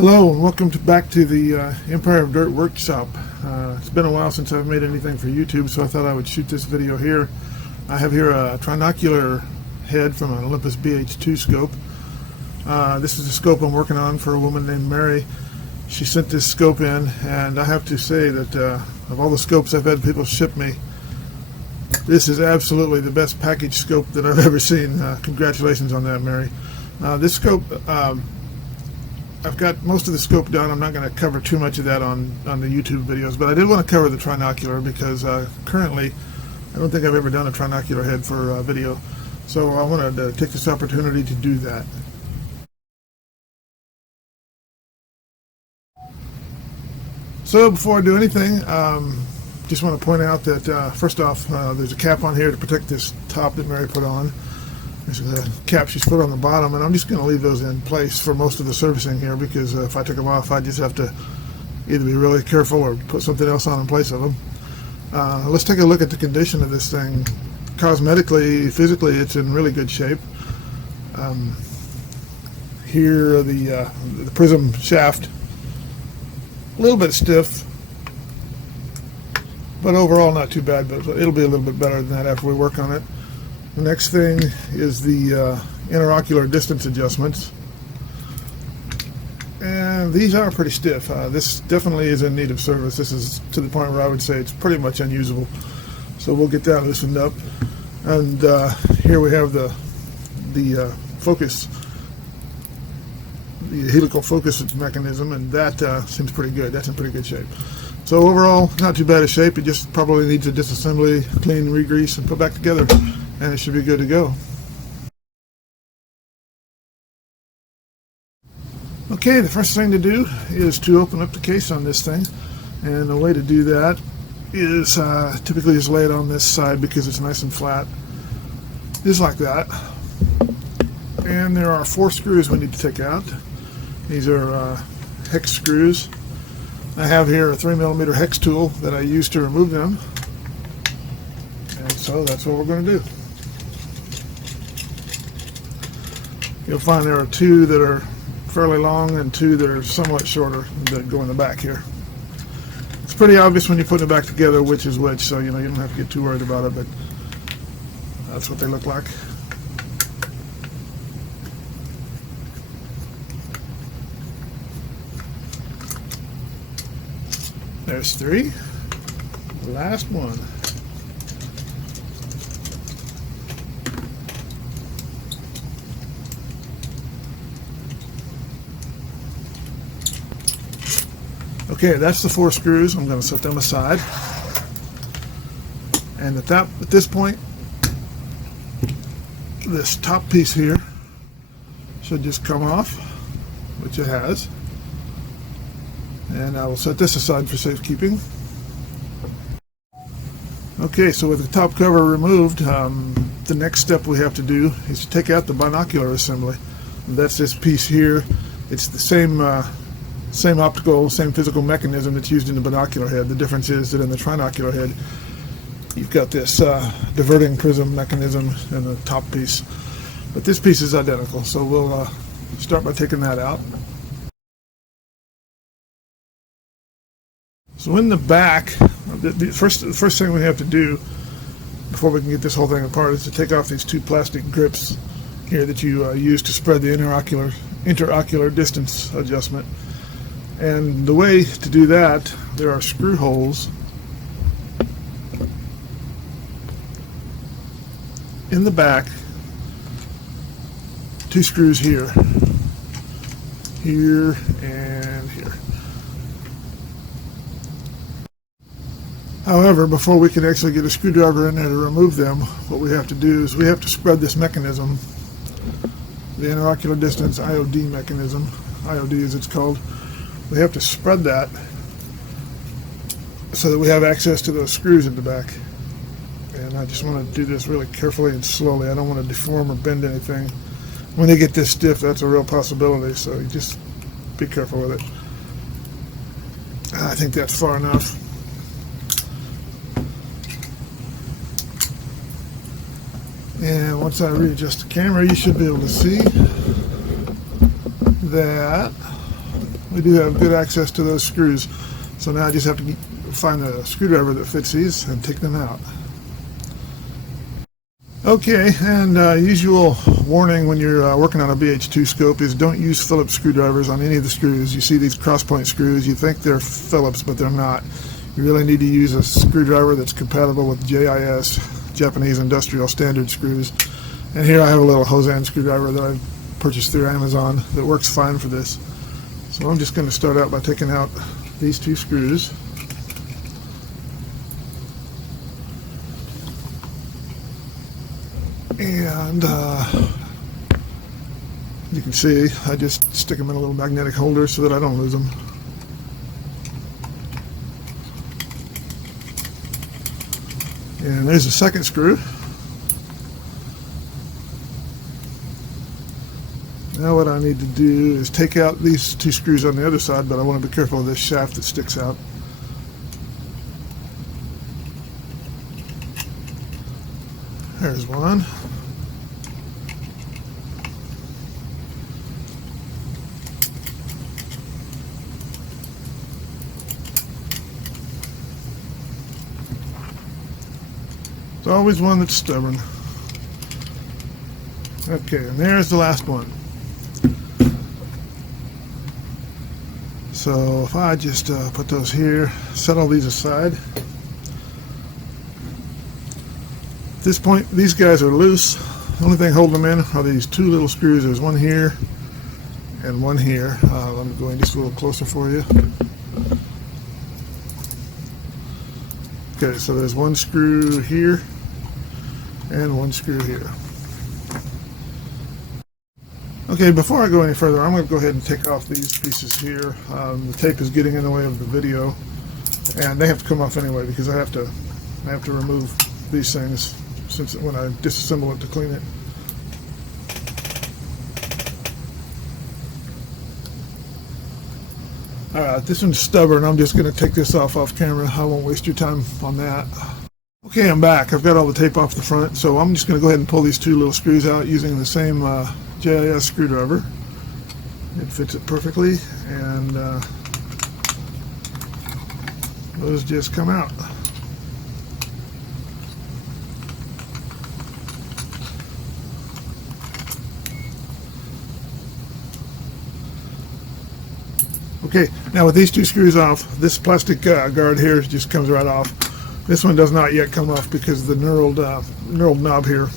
Hello and welcome back to the Empire of Dirt workshop. It's been a while since I've made anything for YouTube, so I thought I would shoot this video here. I have here a Trinocular head from an Olympus BH2 scope. This is a scope I'm working on for a woman named Mary. She sent this scope in, and I have to say that of all the scopes I've had people ship me, this is absolutely the best package scope that I've ever seen. Congratulations on that, Mary. This scope, I've got most of the scope done. I'm not going to cover too much of that on the YouTube videos, but I did want to cover the Trinocular because currently I don't think I've ever done a Trinocular head for video, so I wanted to take this opportunity to do that. So before I do anything, just want to point out that first off, there's a cap on here to protect this top that Mary put on. There's a cap she's put on the bottom, and I'm just going to leave those in place for most of the servicing here because if I took them off, I'd just have to either be really careful or put something else on in place of them. Let's take a look at the condition of this thing. Cosmetically, physically, it's in really good shape. Here, the prism shaft, a little bit stiff, but overall not too bad, but it'll be a little bit better than that after we work on it. The next thing is the interocular distance adjustments, and these are pretty stiff. This definitely is in need of service. This is to the point where I would say it's pretty much unusable, so we'll get that loosened up. And here we have the focus, the helical focus mechanism, and that seems pretty good. That's in pretty good shape. So overall, not too bad a shape. It just probably needs a disassembly, clean, re-grease, and put back together, and it should be good to go. Okay, the first thing to do is to open up the case on this thing, and the way to do that is typically just lay it on this side because it's nice and flat, just like that. And there are 4 screws we need to take out. These are hex screws. I have here a 3mm hex tool that I use to remove them, and so that's what we're going to do. You'll find there are 2 that are fairly long and 2 that are somewhat shorter that go in the back here. It's pretty obvious when you put it back together which is which, so you don't have to get too worried about it, but that's what they look like. There's 3. The last one. Okay, that's the 4 screws. I'm going to set them aside. And at this point, this top piece here should just come off, which it has. And I will set this aside for safekeeping. Okay, so with the top cover removed, the next step we have to do is to take out the binocular assembly. And that's this piece here. It's the same optical, same physical mechanism that's used in the binocular head. The difference is that in the Trinocular head, you've got this diverting prism mechanism in the top piece. But this piece is identical, so we'll start by taking that out. So in the back, the first thing we have to do before we can get this whole thing apart is to take off these 2 plastic grips here that you use to spread the interocular distance adjustment. And the way to do that, there are screw holes in the back, 2 screws here, here, and here. However, before we can actually get a screwdriver in there to remove them, what we have to do is we have to spread this mechanism, the interocular distance IOD mechanism, IOD as it's called. We have to spread that so that we have access to those screws in the back. And I just want to do this really carefully and slowly. I don't want to deform or bend anything. When they get this stiff, that's a real possibility, so you just be careful with it. I think that's far enough. And once I readjust the camera, you should be able to see that we do have good access to those screws. So now I just have to find the screwdriver that fits these and take them out. Okay, and usual warning when you're working on a BH2 scope is don't use Phillips screwdrivers on any of the screws. You see these cross-point screws, you think they're Phillips, but they're not. You really need to use a screwdriver that's compatible with JIS, Japanese Industrial Standard screws. And here I have a little Hosan screwdriver that I purchased through Amazon that works fine for this. So I'm just going to start out by taking out these two screws. And you can see I just stick them in a little magnetic holder so that I don't lose them. And there's the second screw. Now what I need to do is take out these two screws on the other side, but I want to be careful of this shaft that sticks out. There's one. There's always one that's stubborn. Okay, and there's the last one. So if I just put those here, set all these aside. At this point, these guys are loose. The only thing holding them in are these two little screws. There's one here and one here. Let me go in just a little closer for you. Okay, so there's one screw here and one screw here. Okay, before I go any further, I'm going to go ahead and take off these pieces here. The tape is getting in the way of the video, and they have to come off anyway because I have to remove these things since when I disassemble it to clean it. Alright, this one's stubborn. I'm just going to take this off camera. I won't waste your time on that. Okay, I'm back. I've got all the tape off the front, so I'm just going to go ahead and pull these two little screws out using the same JIS screwdriver. It fits it perfectly, and those just come out. Okay, now with these two screws off, this plastic guard here just comes right off. This one does not yet come off because the knurled knob here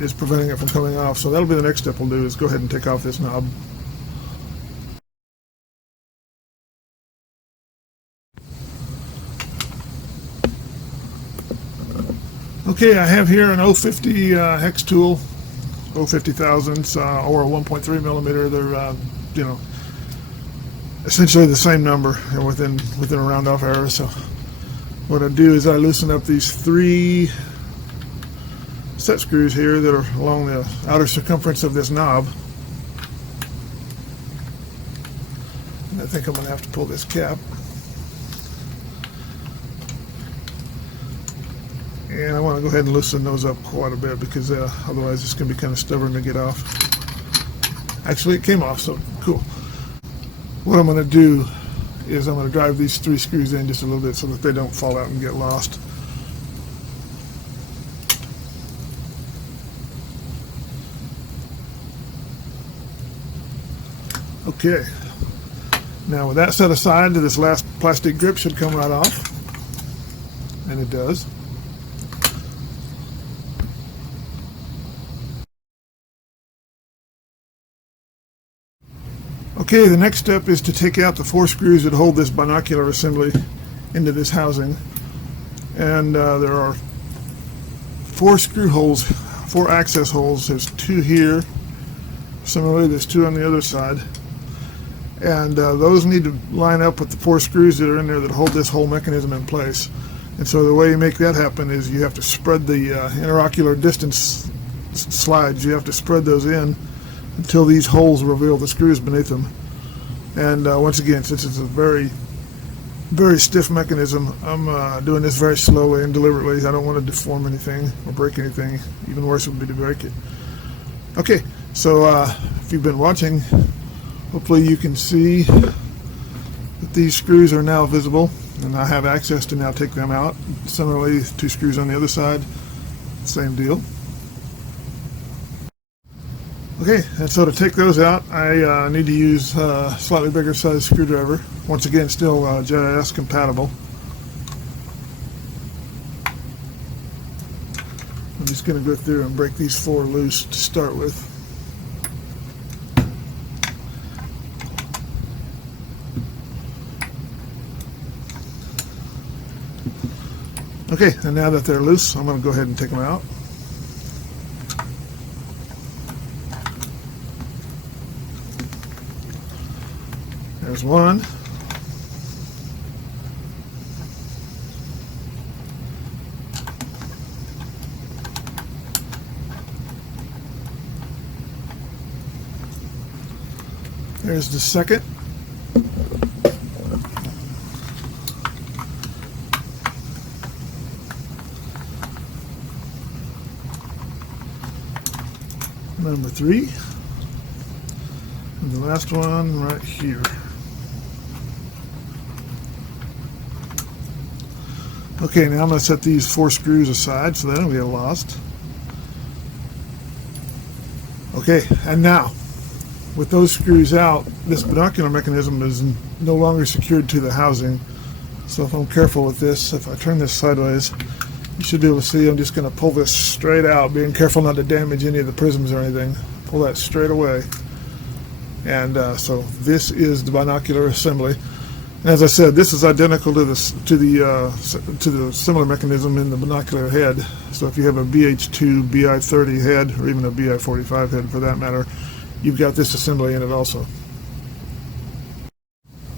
is preventing it from coming off. So that'll be the next step we'll do, is go ahead and take off this knob. Okay, I have here an 050 hex tool, 050 thousandths or a 1.3 millimeter. They're you know, essentially the same number and within a round off error. So what I do is I loosen up these three set screws here that are along the outer circumference of this knob. And I think I'm going to have to pull this cap. And I want to go ahead and loosen those up quite a bit because otherwise it's going to be kind of stubborn to get off. Actually, it came off, so cool. What I'm going to do is I'm going to drive these three screws in just a little bit so that they don't fall out and get lost. Okay, now with that set aside, this last plastic grip should come right off, and it does. Okay, the next step is to take out the four screws that hold this binocular assembly into this housing. And there are four screw holes, four access holes. There's two here. Similarly, there's two on the other side. And those need to line up with the four screws that are in there that hold this whole mechanism in place. And so the way you make that happen is you have to spread the interocular distance slides. You have to spread those in until these holes reveal the screws beneath them. And once again, since it's a very, very stiff mechanism, I'm doing this very slowly and deliberately. I don't want to deform anything or break anything. Even worse would be to break it. Okay, so if you've been watching, hopefully you can see But these screws are now visible, and I have access to now take them out. Similarly, 2 screws on the other side, same deal. Okay, and so to take those out, I need to use a slightly bigger size screwdriver. Once again, still JIS compatible. I'm just going to go through and break these 4 loose to start with. Okay, and now that they're loose, I'm going to go ahead and take them out. There's one. There's the second. Number 3. And the last one right here. Okay, now I'm going to set these 4 screws aside so they don't get lost. Okay, and now, with those screws out, this binocular mechanism is no longer secured to the housing. So if I'm careful with this, if I turn this sideways, you should be able to see I'm just going to pull this straight out, being careful not to damage any of the prisms or anything. Pull that straight away. And so this is the binocular assembly. And as I said, this is identical to the similar mechanism in the binocular head. So if you have a BH2-TR30 head, or even a BI45 head for that matter, you've got this assembly in it also.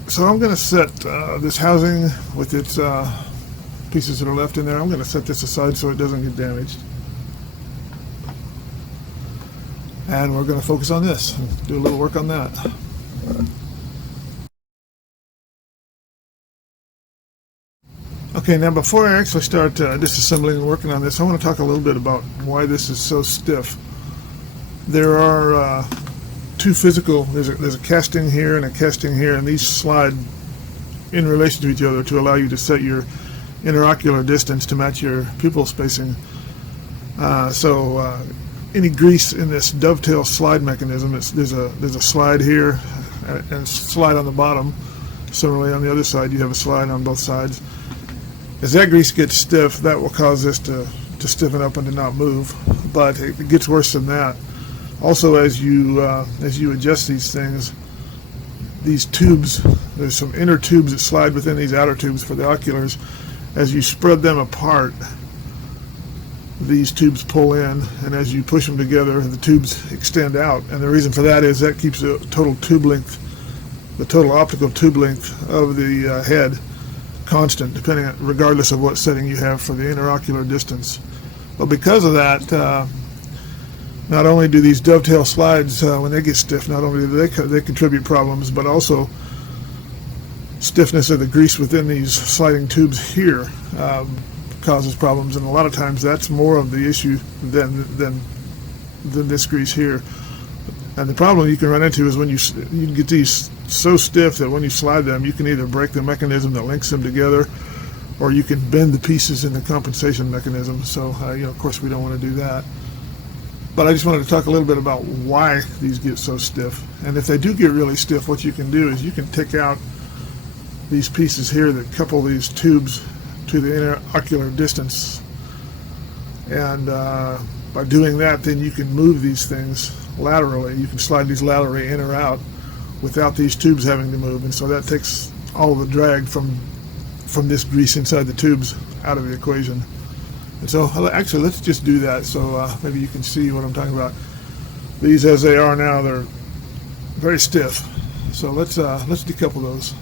So I'm going to set this housing with its pieces that are left in there. I'm going to set this aside so it doesn't get damaged. And we're going to focus on this and do a little work on that. Okay, now before I actually start disassembling and working on this, I want to talk a little bit about why this is so stiff. There are 2 physical, there's a casting here and a casting here, and these slide in relation to each other to allow you to set your interocular distance to match your pupil spacing. So any grease in this dovetail slide mechanism, there's a slide here and a slide on the bottom. Similarly, on the other side, you have a slide on both sides. As that grease gets stiff, that will cause this to stiffen up and to not move. But it gets worse than that. Also, as you adjust these things, these tubes, there's some inner tubes that slide within these outer tubes for the oculars. As you spread them apart, these tubes pull in, and as you push them together, the tubes extend out. And the reason for that is that keeps the total tube length, the total optical tube length of the head constant, regardless of what setting you have for the interocular distance. But because of that, not only do these dovetail slides, when they get stiff, not only do they contribute problems, but also stiffness of the grease within these sliding tubes here causes problems, and a lot of times that's more of the issue than this grease here. And the problem you can run into is when you can get these so stiff that when you slide them, you can either break the mechanism that links them together, or you can bend the pieces in the compensation mechanism. So, of course, we don't want to do that. But I just wanted to talk a little bit about why these get so stiff. And if they do get really stiff, what you can do is you can take out these pieces here that couple these tubes to the interocular distance. And by doing that, then you can move these things laterally. You can slide these laterally in or out without these tubes having to move. And so that takes all of the drag from this grease inside the tubes out of the equation. And so actually let's just do that so maybe you can see what I'm talking about. These, as they are now, they're very stiff. So let's decouple those.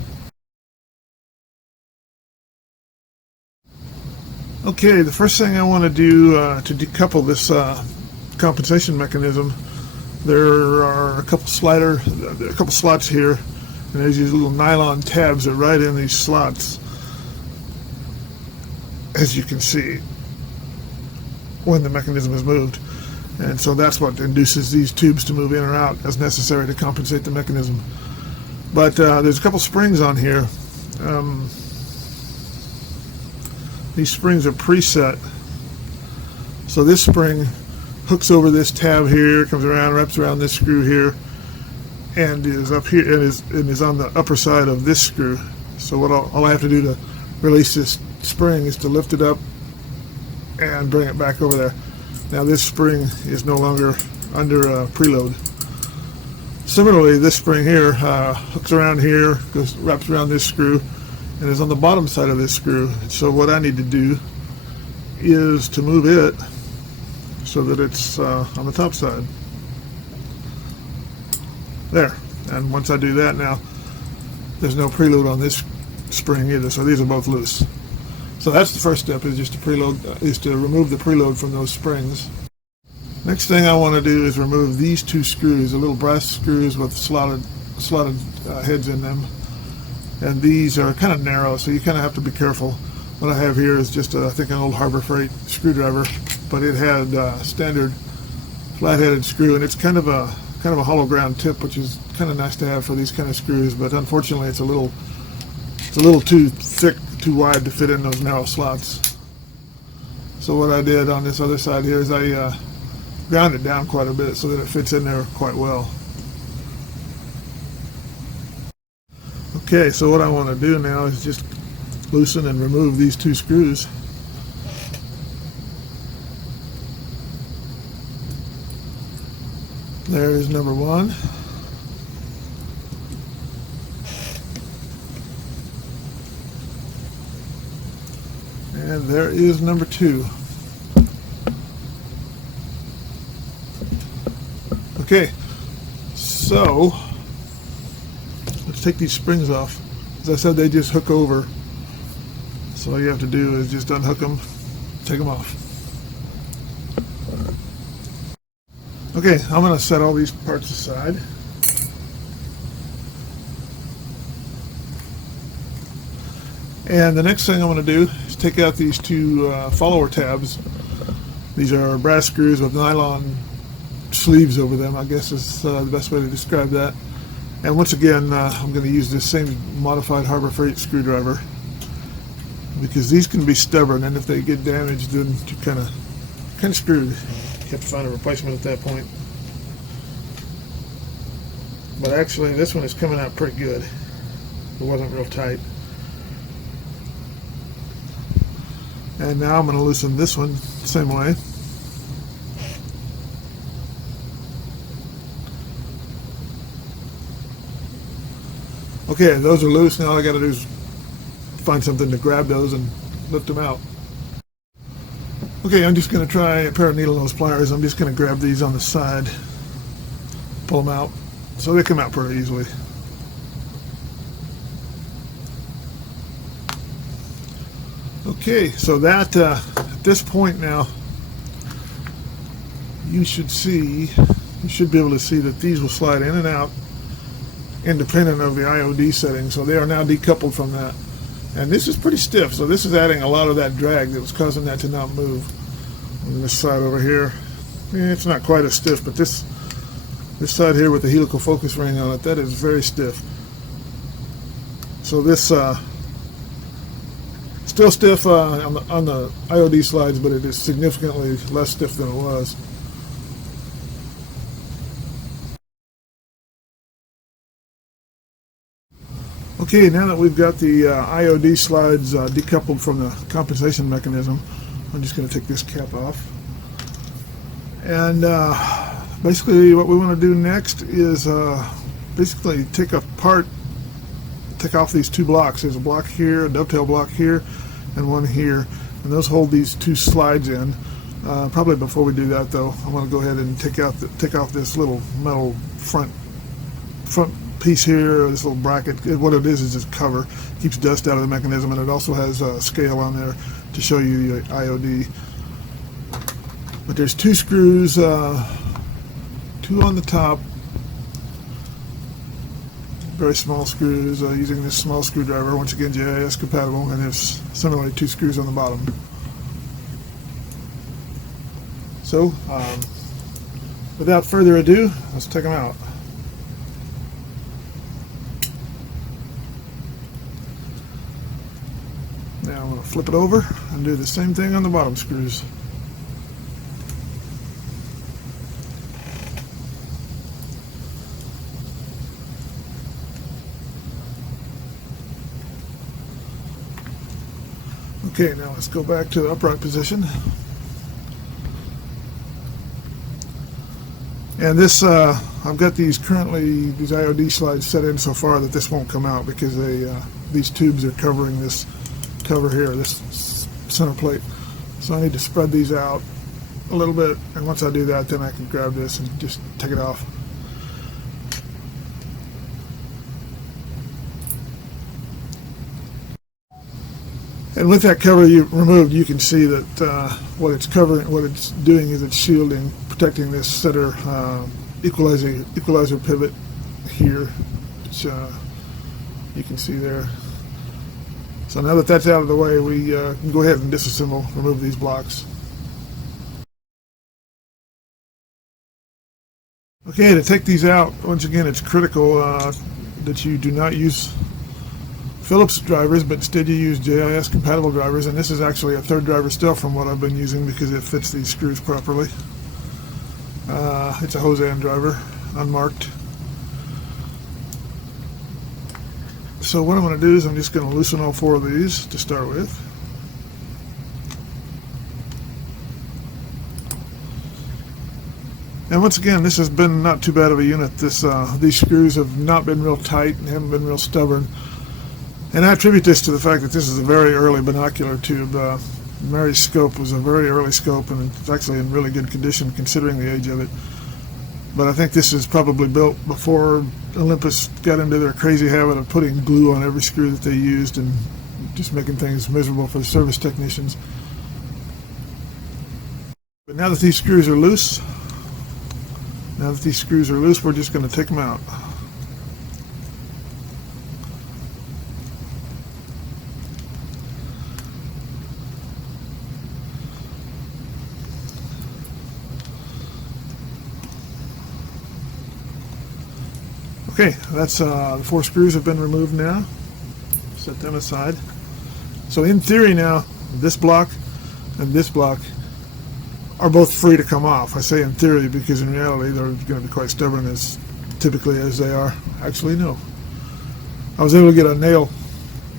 Okay, the first thing I want to do to decouple this compensation mechanism, there are a couple slots here, and there's these little nylon tabs that are right in these slots, as you can see, when the mechanism is moved. And so that's what induces these tubes to move in or out as necessary to compensate the mechanism. But there's a couple springs on here. These springs are preset. So this spring hooks over this tab here, comes around, wraps around this screw here, and is up here and is on the upper side of this screw. So what all I have to do to release this spring is to lift it up and bring it back over there. Now this spring is no longer under preload. Similarly, this spring here hooks around here, wraps around this screw, and is on the bottom side of this screw. So what I need to do is to move it so that it's on the top side. There. And once I do that, now there's no preload on this spring either, so these are both loose. So that's the first step, is just to remove the preload from those springs. Next thing I want to do is remove these two screws, the little brass screws with slotted heads in them. And these are kind of narrow, so you kind of have to be careful. What I have here is just, I think, an old Harbor Freight screwdriver, but it had standard flat-headed screw, and it's kind of a hollow ground tip, which is kind of nice to have for these kind of screws. But unfortunately, it's a little too thick, too wide to fit in those narrow slots. So what I did on this other side here is I ground it down quite a bit so that it fits in there quite well. Okay, so what I want to do now is just loosen and remove these two screws. There is number one. And there is number two. Okay, so let's take these springs off. As I said, they just hook over. So all you have to do is just unhook them, take them off. Okay, I'm going to set all these parts aside. And the next thing I'm going to do is take out these two follower tabs. These are brass screws with nylon sleeves over them, I guess is the best way to describe that. And once again, I'm going to use this same modified Harbor Freight screwdriver, because these can be stubborn, and if they get damaged, then you're kind of screwed. You have to find a replacement at that point. But actually, this one is coming out pretty good. It wasn't real tight. And now I'm going to loosen this one the same way. Okay, those are loose. Now all I got to do is find something to grab those and lift them out. Okay, I'm just going to try a pair of needle nose pliers. I'm just going to grab these on the side, pull them out, so they come out pretty easily. Okay, so that at this point now, you should be able to see that these will slide in and out independent of the IOD setting, so they are now decoupled from that. And this is pretty stiff, so this is adding a lot of that drag that was causing that to not move. On this side over here, it's not quite as stiff, but this side here with the helical focus ring on it, that is very stiff. So this still stiff on the IOD slides, but it is significantly less stiff than it was. Okay, now that we've got the IOD slides decoupled from the compensation mechanism, I'm just going to take this cap off. And basically what we want to do next is basically take off these two blocks. There's a block here, a dovetail block here, and one here. And those hold these two slides in. Probably before we do that, though, I want to go ahead and take off this little metal front piece here, this little bracket. What it is just cover. Keeps dust out of the mechanism, and it also has a scale on there to show you the IOD. But there's two screws, two on the top, very small screws, using this small screwdriver, once again GIS compatible, and there's similarly two screws on the bottom. So without further ado, let's take them out. flip it over and do the same thing on the bottom screws. Okay, now let's go back to the upright position. And this, I've got these IOD slides set in so far that this won't come out because these tubes are covering this cover here, this center plate. So I need to spread these out a little bit, and once I do that, then I can grab this and just take it off. And with that cover removed, you can see that what it's covering, what it's doing is it's shielding, protecting this center equalizer pivot here, which you can see there. So now that that's out of the way, we can go ahead and disassemble, remove these blocks. Okay, to take these out, once again, it's critical that you do not use Phillips drivers, but instead you use JIS compatible drivers, and this is actually a third driver still from what I've been using because it fits these screws properly. It's a Hosan driver, unmarked. So what I'm going to do is I'm just going to loosen all four of these to start with. And once again, this has been not too bad of a unit. These screws have not been real tight and haven't been real stubborn. And I attribute this to the fact that this is a very early binocular tube. Mary's scope was a very early scope, and it's actually in really good condition considering the age of it. But I think this is probably built before Olympus got into their crazy habit of putting glue on every screw that they used and just making things miserable for the service technicians. But now that these screws are loose, we're just going to take them out. Okay, that's the four screws have been removed now. Set them aside. So in theory now, this block and this block are both free to come off. I say in theory because in reality they're going to be quite stubborn, as typically as they are. Actually, no. I was able to get a nail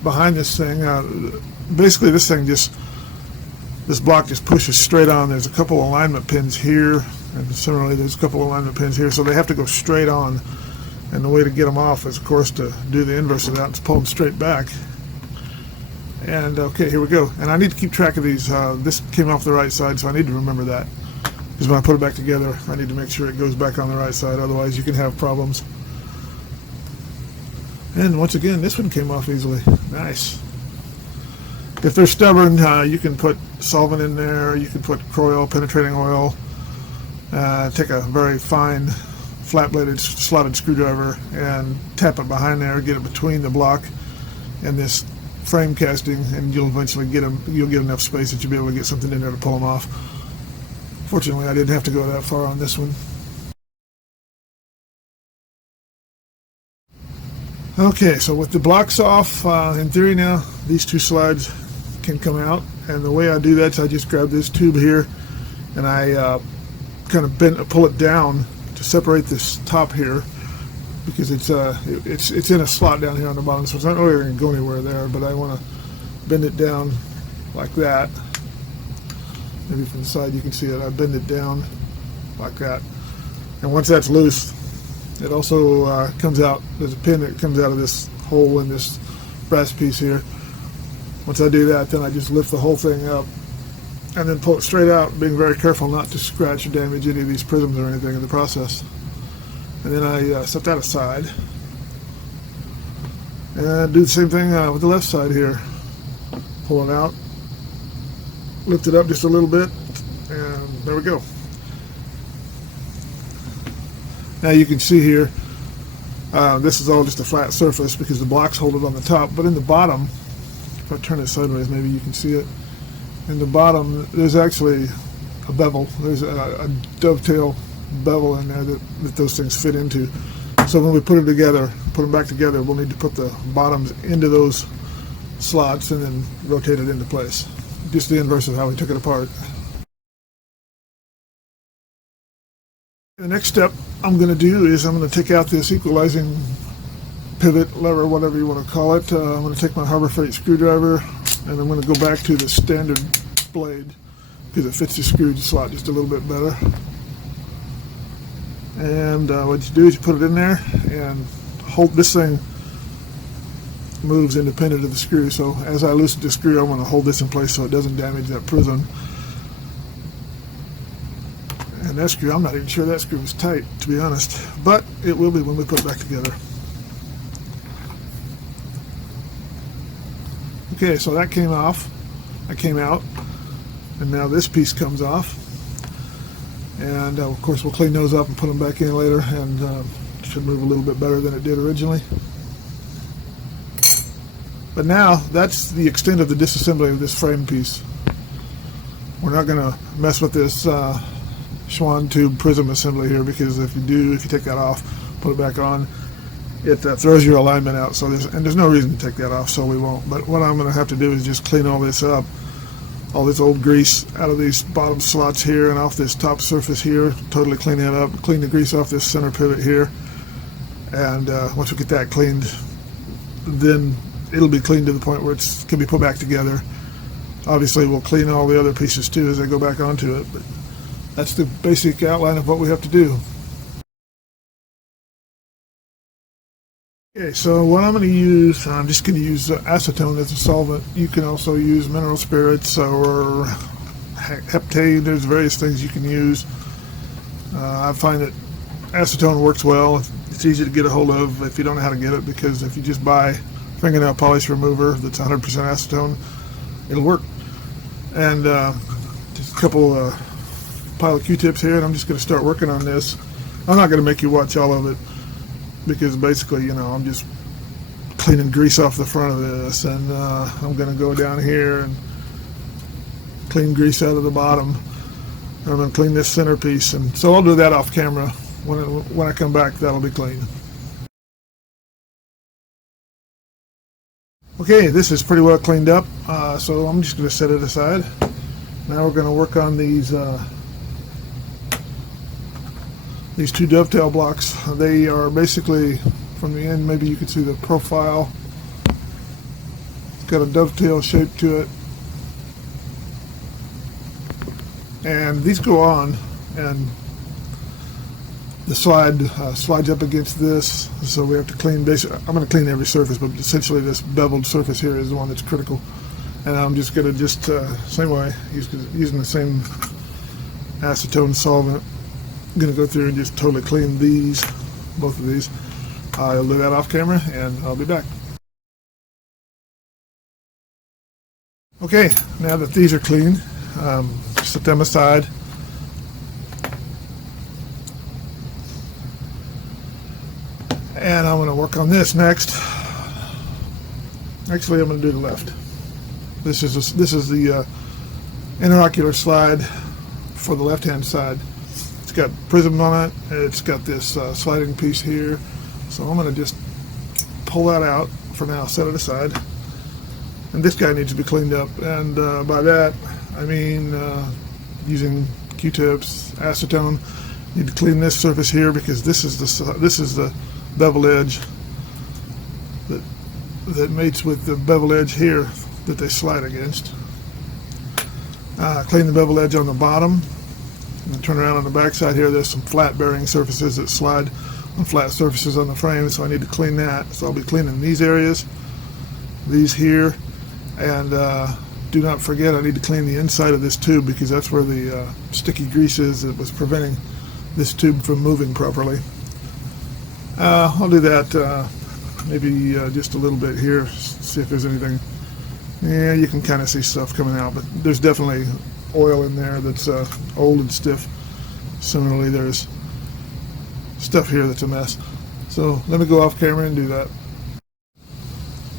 behind this thing. Basically, this block just pushes straight on. There's a couple alignment pins here, and similarly there's a couple alignment pins here, so they have to go straight on. And the way to get them off is, of course, to do the inverse of that and pull them straight back. And okay, here we go. And I need to keep track of these. This came off the right side, so I need to remember that. Because when I put it back together, I need to make sure it goes back on the right side. Otherwise, you can have problems. And once again, this one came off easily. Nice. If they're stubborn, you can put solvent in there. You can put Croil, penetrating oil. Take a very fine flat-bladed slotted screwdriver and tap it behind there, get it between the block and this frame casting, and you'll eventually get them. You'll get enough space that you'll be able to get something in there to pull them off. Fortunately, I didn't have to go that far on this one. Okay, so with the blocks off, in theory now, these two slides can come out, and the way I do that is I just grab this tube here and I kind of pull it down to separate this top here, because it's in a slot down here on the bottom, so it's not really going to go anywhere there, but I want to bend it down like that. Maybe from the side you can see it. I bend it down like that, and once that's loose, it also comes out. There's a pin that comes out of this hole in this brass piece here. Once I do that, then I just lift the whole thing up and then pull it straight out, being very careful not to scratch or damage any of these prisms or anything in the process. And then I set that aside and do the same thing with the left side here. Pull it out, lift it up just a little bit, and there we go. Now you can see here, this is all just a flat surface because the blocks hold it on the top, but in the bottom, if I turn it sideways, maybe you can see it. In the bottom, there's actually a bevel. There's a dovetail bevel in there that those things fit into. So when we put them back together, we'll need to put the bottoms into those slots and then rotate it into place. Just the inverse of how we took it apart. The next step I'm going to do is I'm going to take out this equalizing pivot, lever, whatever you want to call it. I'm going to take my Harbor Freight screwdriver and I'm going to go back to the standard blade because it fits the screw slot just a little bit better. And what you do is you put it in there and hold. This thing moves independent of the screw, so as I loosen the screw I want to hold this in place so it doesn't damage that prism. And that screw, I'm not even sure that screw is tight, to be honest, but it will be when we put it back together. Okay, so that came off, that came out, and now this piece comes off. And of course we'll clean those up and put them back in later, and should move a little bit better than it did originally. But now that's the extent of the disassembly of this frame piece. We're not going to mess with this Schwann tube prism assembly here, because if you take that off, put it back on, it throws your alignment out. So there's no reason to take that off, so we won't. But what I'm going to have to do is just clean all this up, all this old grease out of these bottom slots here and off this top surface here. Totally clean that up, clean the grease off this center pivot here. And once we get that cleaned, then it'll be cleaned to the point where it can be put back together. Obviously we'll clean all the other pieces too as I go back onto it, but that's the basic outline of what we have to do. Okay, so what I'm going to use, I'm just going to use acetone as a solvent. You can also use mineral spirits or heptane. There's various things you can use. I find that acetone works well. It's easy to get a hold of if you don't know how to get it, because if you just buy fingernail polish remover that's 100% acetone, it'll work. And just a couple pile of Q-tips here, and I'm just going to start working on this. I'm not going to make you watch all of it, because basically, you know, I'm just cleaning grease off the front of this, and I'm going to go down here and clean grease out of the bottom. And I'm going to clean this centerpiece, and so I'll do that off camera. When I come back, that'll be clean. Okay, this is pretty well cleaned up, so I'm just going to set it aside. Now we're going to work on these two dovetail blocks. They are basically, from the end, maybe you can see the profile. It's got a dovetail shape to it. And these go on, and the slide slides up against this, so we have to clean. Basically, I'm going to clean every surface, but essentially this beveled surface here is the one that's critical. And I'm just going to same way, using the same acetone solvent, I'm going to go through and just totally clean these, both of these. I'll do that off camera, and I'll be back. Okay, now that these are clean, set them aside. And I'm going to work on this next. Actually, I'm going to do the left. This is the intraocular slide for the left-hand side. It's got prism on it. It's got this sliding piece here. So I'm going to just pull that out for now, set it aside. And this guy needs to be cleaned up. And by that, I mean using Q-tips, acetone. Need to clean this surface here, because this is the bevel edge that mates with the bevel edge here that they slide against. Clean the bevel edge on the bottom, and turn around on the back side here. There's some flat bearing surfaces that slide on flat surfaces on the frame, so I need to clean that. So I'll be cleaning these areas, these here, and do not forget I need to clean the inside of this tube, because that's where the sticky grease is that was preventing this tube from moving properly. I'll do that maybe just a little bit here, see if there's anything. Yeah, you can kind of see stuff coming out, but there's definitely oil in there that's old and stiff. Similarly, there's stuff here that's a mess. So let me go off camera and do that.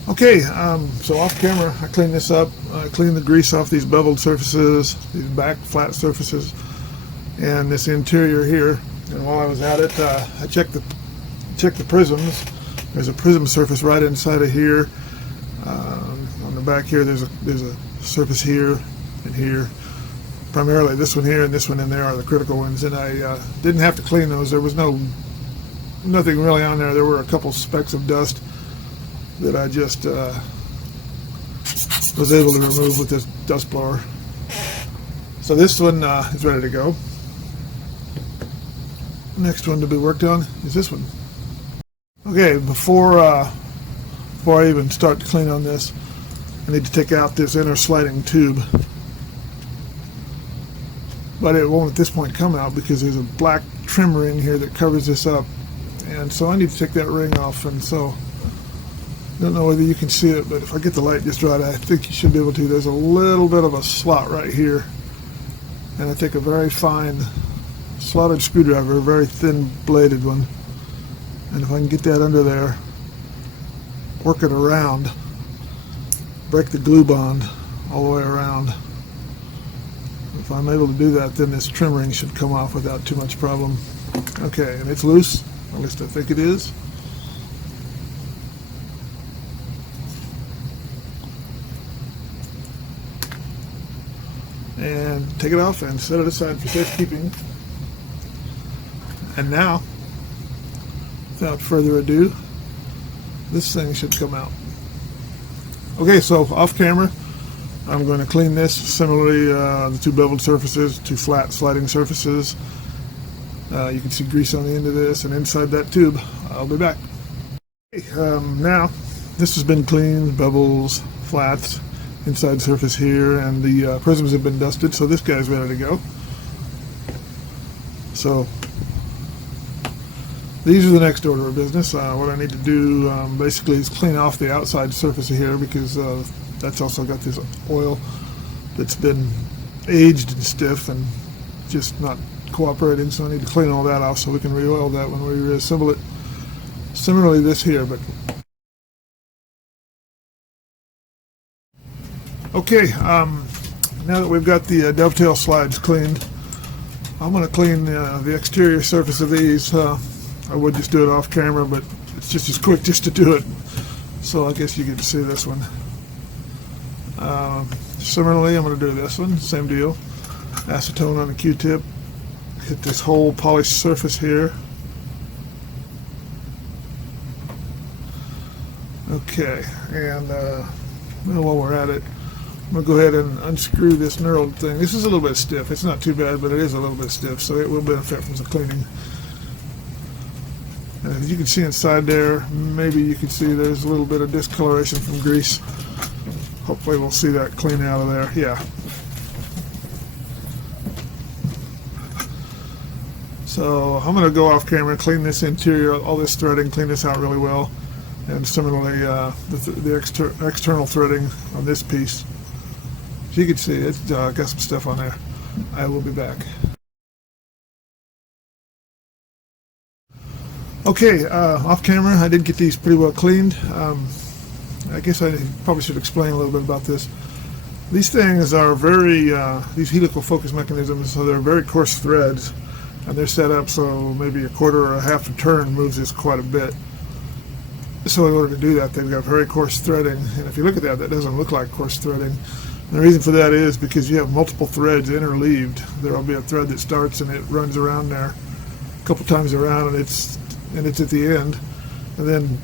Okay, so off camera, I clean this up. I clean the grease off these beveled surfaces, these back flat surfaces, and this interior here. And while I was at it, I checked the prisms. There's a prism surface right inside of here on the the back here, there's a surface here and here. Primarily this one here and this one in there are the critical ones, and I didn't have to clean those. There was nothing really on there. There were a couple specks of dust that I just was able to remove with this dust blower. So this one is ready to go. Next one to be worked on is this one. Okay, before I even start to clean on this, I need to take out this inner sliding tube. But it won't at this point come out because there's a black trim ring here that covers this up. And so I need to take that ring off, and so I don't know whether you can see it, but if I get the light just right, I think you should be able to. There's a little bit of a slot right here. And I take a very fine slotted screwdriver, a very thin bladed one. And if I can get that under there, work it around, break the glue bond all the way around. If I'm able to do that, then this trim ring should come off without too much problem. Okay, and it's loose, at least I think it is. And take it off and set it aside for safekeeping. And now, without further ado, this thing should come out. Okay, so off camera, I'm going to clean this. Similarly, the two beveled surfaces, two flat sliding surfaces. You can see grease on the end of this, and inside that tube. I'll be back. Okay, now, this has been cleaned, bevels, flats, inside surface here, and the prisms have been dusted, so this guy's ready to go. So these are the next order of business. What I need to do basically is clean off the outside surface here, because that's also got this oil that's been aged and stiff and just not cooperating, so I need to clean all that off so we can re-oil that when we reassemble it. Similarly this here, but okay, now that we've got the dovetail slides cleaned, I'm going to clean the exterior surface of these. I would just do it off camera, but it's just as quick just to do it. So I guess you get to see this one. Similarly, I'm going to do this one, same deal. Acetone on a Q-tip. Hit this whole polished surface here. Okay, and while we're at it, I'm going to go ahead and unscrew this knurled thing. This is a little bit stiff. It's not too bad, but it is a little bit stiff, so it will benefit from some cleaning. And as you can see inside there, maybe you can see there's a little bit of discoloration from grease. Hopefully we'll see that clean out of there. Yeah. So I'm going to go off camera, clean this interior, all this threading, clean this out really well. And similarly, the external threading on this piece. As you can see, it's got some stuff on there. I will be back. Okay, off camera, I did get these pretty well cleaned. I guess I probably should explain a little bit about this. These things are these helical focus mechanisms, so they're very coarse threads, and they're set up so maybe a quarter or a half a turn moves this quite a bit. So in order to do that, they've got very coarse threading, and if you look at that, that doesn't look like coarse threading. And the reason for that is because you have multiple threads interleaved. There will be a thread that starts and it runs around there a couple times around, and it's at the end, and then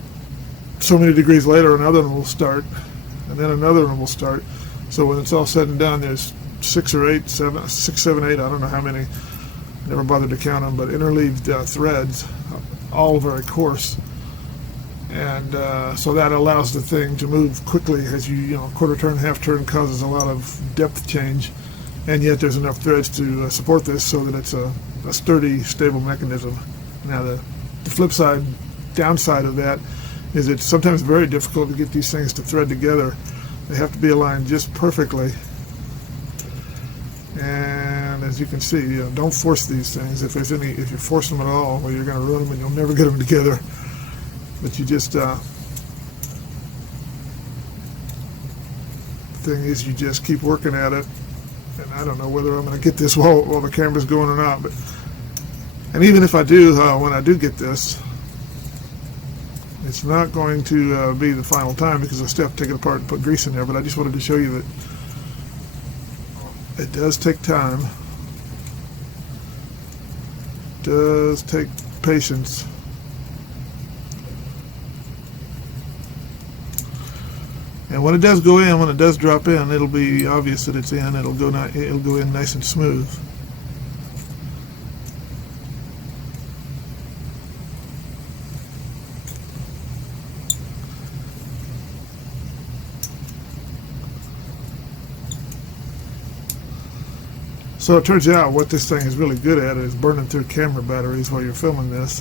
so many degrees later another one will start, and then another one will start. So when it's all said and done, there's 6 or 8, 7, 6, 7, 8, I don't know how many, never bothered to count them, but interleaved threads, all very coarse. And so that allows the thing to move quickly as quarter turn, half turn causes a lot of depth change, and yet there's enough threads to support this so that it's a sturdy, stable mechanism. Now the flip side, downside of that, is it's sometimes very difficult to get these things to thread together. They have to be aligned just perfectly. And as you can see, don't force these things. If you force them at all, well, you're going to ruin them and you'll never get them together. But you just, the thing is, you just keep working at it. And I don't know whether I'm going to get this while the camera's going or not. And even if I do, when I do get this, It's not going to be the final time because I still have to take it apart and put grease in there, but I just wanted to show you that it does take time. It does take patience. And when it does go in, when it does drop in, it'll be obvious that it's in. It'll go in nice and smooth. So it turns out what this thing is really good at is burning through camera batteries while you're filming this.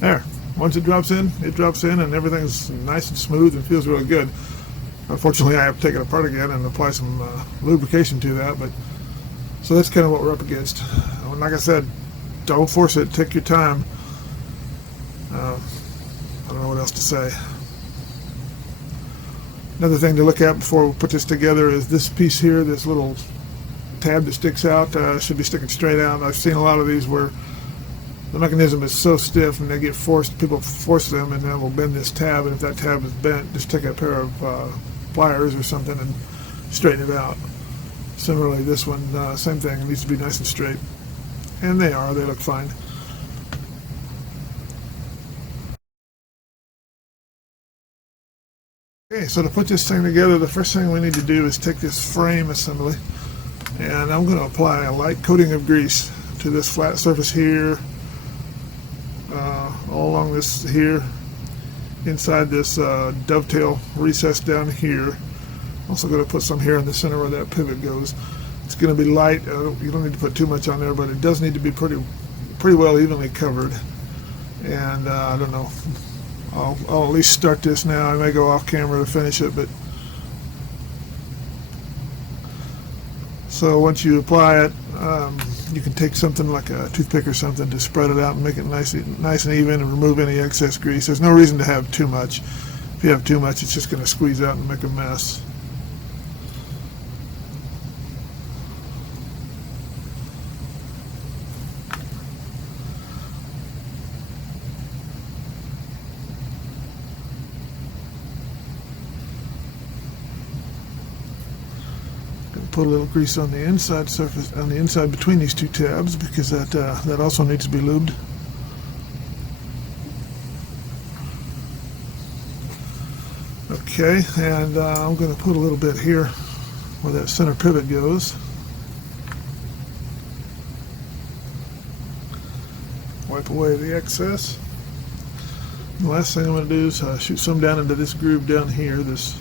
There, once it drops in and everything's nice and smooth and feels really good. Unfortunately, I have to take it apart again and apply some lubrication to that, but so that's kind of what we're up against. Like I said, don't force it, take your time. I don't know what else to say. Another thing to look at before we put this together is this piece here, this little tab that sticks out, should be sticking straight out. I've seen a lot of these where the mechanism is so stiff and they get forced, people force them and that will bend this tab, and if that tab is bent, just take a pair of pliers or something and straighten it out. Similarly, this one, same thing, it needs to be nice and straight. And they look fine. Okay, so to put this thing together, the first thing we need to do is take this frame assembly, and I'm going to apply a light coating of grease to this flat surface here, all along this here, inside this dovetail recess down here. Also going to put some here in the center where that pivot goes. It's going to be light. You don't need to put too much on there, but it does need to be pretty well evenly covered. And I don't know. I'll at least start this now. I may go off camera to finish it, but so once you apply it, you can take something like a toothpick or something to spread it out and make it nice and even and remove any excess grease. There's no reason to have too much. If you have too much, it's just going to squeeze out and make a mess. Put a little grease on the inside surface, on the inside between these two tabs, because that also needs to be lubed. Okay, and I'm going to put a little bit here where that center pivot goes. Wipe away the excess. The last thing I'm going to do is shoot some down into this groove down here, this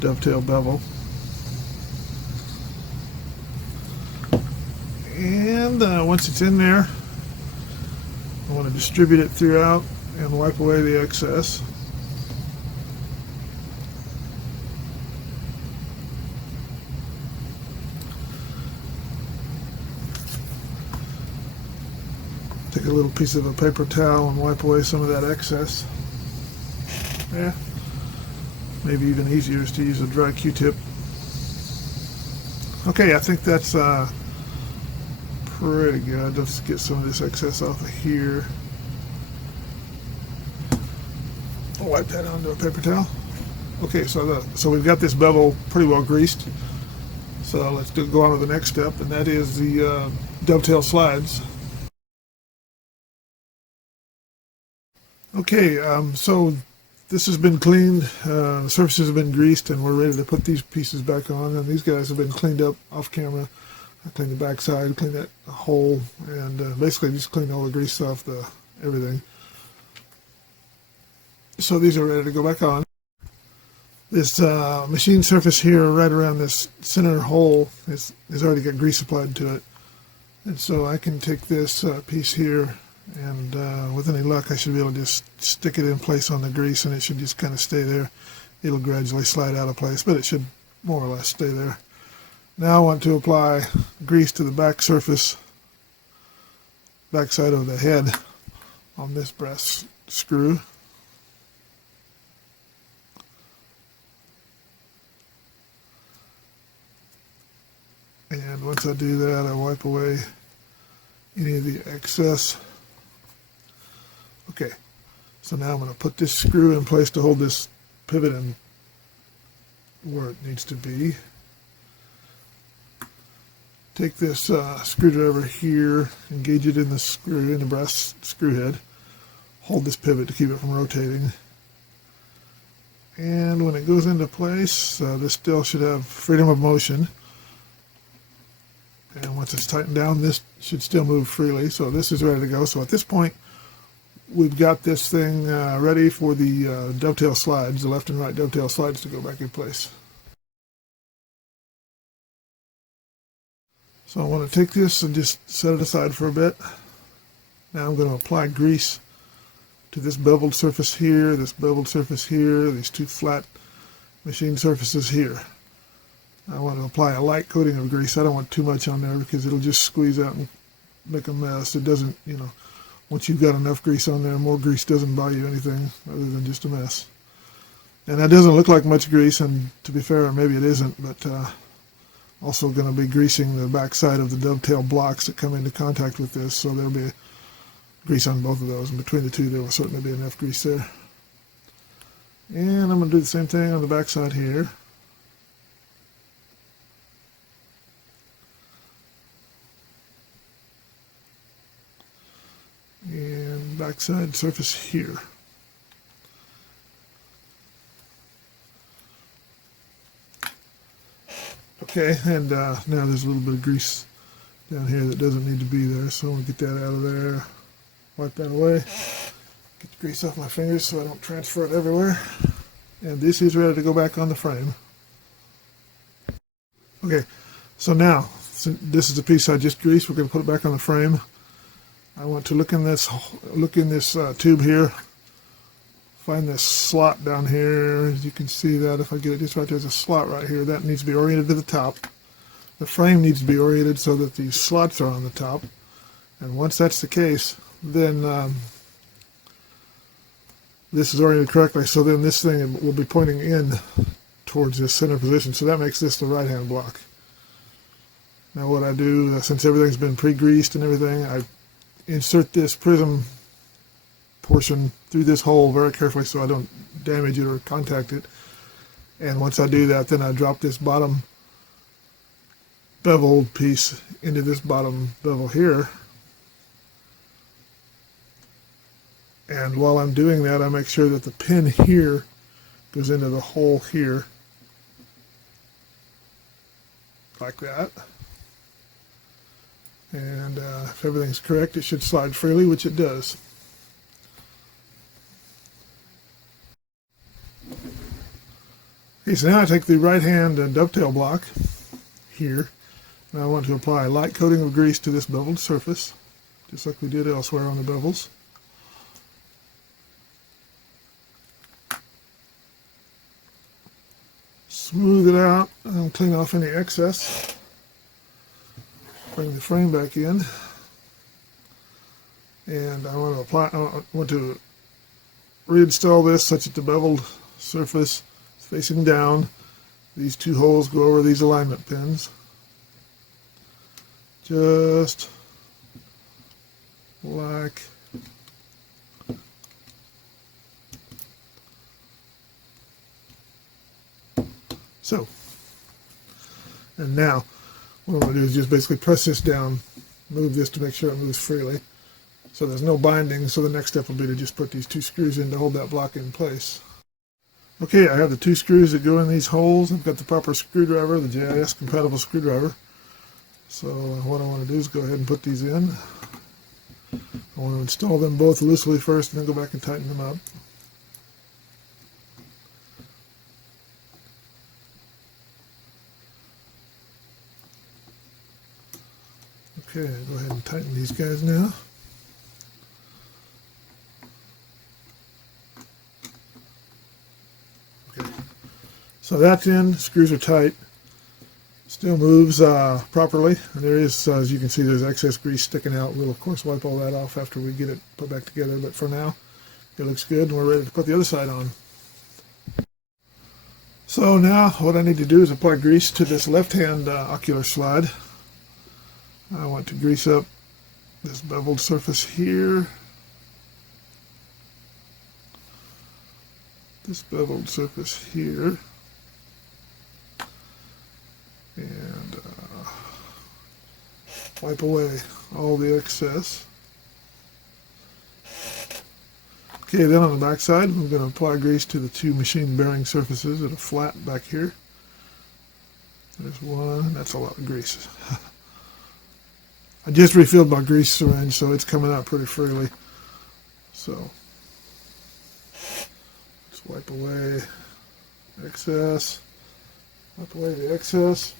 dovetail bevel. And once it's in there, I want to distribute it throughout and wipe away the excess. Take a little piece of a paper towel and wipe away some of that excess. Yeah, maybe even easier is to use a dry Q-tip. Okay, I think that's pretty good. Let's get some of this excess off of here. I'll wipe that onto a paper towel. Okay, so we've got this bevel pretty well greased. So let's go on to the next step, and that is the dovetail slides. Okay, so this has been cleaned. The surfaces have been greased, and we're ready to put these pieces back on. And these guys have been cleaned up off camera. I cleaned the back side, cleaned that hole, and basically just cleaned all the grease off everything. So these are ready to go back on. This machine surface here right around this center hole has already got grease applied to it. And so I can take this piece here, and with any luck I should be able to just stick it in place on the grease, and it should just kind of stay there. It'll gradually slide out of place, but it should more or less stay there. Now I want to apply grease to the back surface, back side of the head on this brass screw. And once I do that, I wipe away any of the excess. Okay, so now I'm going to put this screw in place to hold this pivot in where it needs to be. Take this screwdriver here, engage it in the screw, in the brass screw head. Hold this pivot to keep it from rotating. And when it goes into place, this still should have freedom of motion. And once it's tightened down, this should still move freely. So this is ready to go. So at this point, we've got this thing ready for the dovetail slides, the left and right dovetail slides to go back in place. So I want to take this and just set it aside for a bit. Now I'm going to apply grease to this beveled surface here, this beveled surface here, these two flat machine surfaces here. I want to apply a light coating of grease. I don't want too much on there because it'll just squeeze out and make a mess. It doesn't, you know, once you've got enough grease on there, more grease doesn't buy you anything other than just a mess. And that doesn't look like much grease, and to be fair, maybe it isn't, but also going to be greasing the back side of the dovetail blocks that come into contact with this, so there'll be grease on both of those, and between the two there will certainly be enough grease there. And I'm going to do the same thing on the back side here. And backside surface here. Okay, and now there's a little bit of grease down here that doesn't need to be there, so I'm going to get that out of there, wipe that away, get the grease off my fingers so I don't transfer it everywhere, and this is ready to go back on the frame. Okay, so now, this is the piece I just greased. We're going to put it back on the frame. I want to look in this tube here, find this slot down here. As you can see that if I get it just right, there's a slot right here. That needs to be oriented to the top. The frame needs to be oriented so that these slots are on the top. And once that's the case, then this is oriented correctly. So then this thing will be pointing in towards this center position. So that makes this the right-hand block. Now what I do, since everything's been pre-greased and everything, I insert this prism portion through this hole very carefully so I don't damage it or contact it. And once I do that, then I drop this bottom beveled piece into this bottom bevel here. And while I'm doing that, I make sure that the pin here goes into the hole here, like that. And if everything's correct, it should slide freely, which it does. Okay, so now I take the right hand dovetail block here, and I want to apply a light coating of grease to this beveled surface, just like we did elsewhere on the bevels. Smooth it out and clean off any excess. Bring the frame back in, and I want to reinstall this such that the beveled surface is facing down. These two holes go over these alignment pins, just like so. And now what I'm going to do is just basically press this down, move this to make sure it moves freely. So there's no binding, so the next step will be to just put these two screws in to hold that block in place. Okay, I have the two screws that go in these holes. I've got the proper screwdriver, the JIS compatible screwdriver. So what I want to do is go ahead and put these in. I want to install them both loosely first and then go back and tighten them up. Okay, go ahead and tighten these guys now. Okay, so that's in, screws are tight, still moves properly, and there is, as you can see, there's excess grease sticking out. We'll of course wipe all that off after we get it put back together, but for now, It looks good, and we're ready to put the other side on. So now what I need to do is apply grease to this left-hand ocular slide. I want to grease up this beveled surface here. This beveled surface here. And wipe away all the excess. Okay, then on the back side, I'm going to apply grease to the two machine bearing surfaces that are flat back here. There's one. That's a lot of grease. I just refilled my grease syringe, so it's coming out pretty freely. So, let's wipe away excess. Wipe away the excess.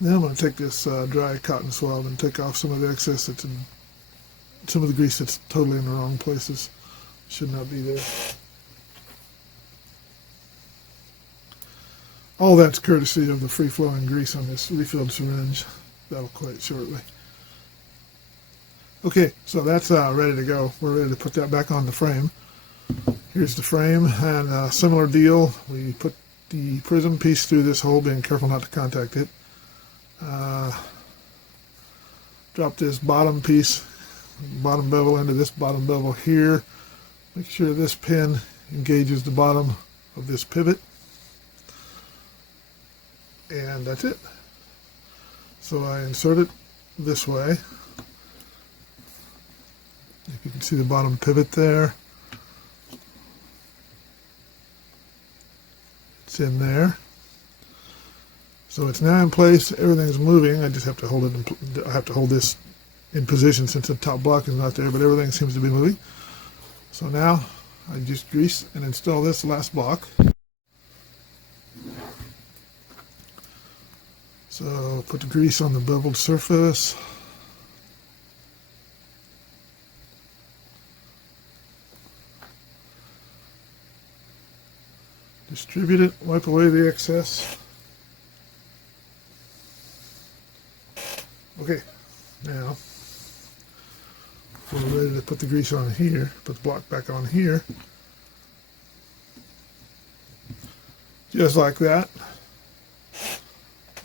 Then I'm going to take this dry cotton swab and take off some of the excess that's in, some of the grease that's totally in the wrong places. Should not be there. All that's courtesy of the free-flowing grease on this refilled syringe. That'll quite shortly. Okay, so that's ready to go. We're ready to put that back on the frame. Here's the frame, and similar deal. We put the prism piece through this hole, being careful not to contact it. Drop this bottom piece, bottom bevel into this bottom bevel here. Make sure this pin engages the bottom of this pivot. And that's it. So I insert it this way. If you can see the bottom pivot there. It's in there. So it's now in place. Everything's moving. I just have to hold it. I have to hold this in position since the top block is not there, but everything seems to be moving. So now I just grease and install this last block. So put the grease on the beveled surface. Distribute it, wipe away the excess. Okay, now we're ready to put the grease on here, put the block back on here. Just like that.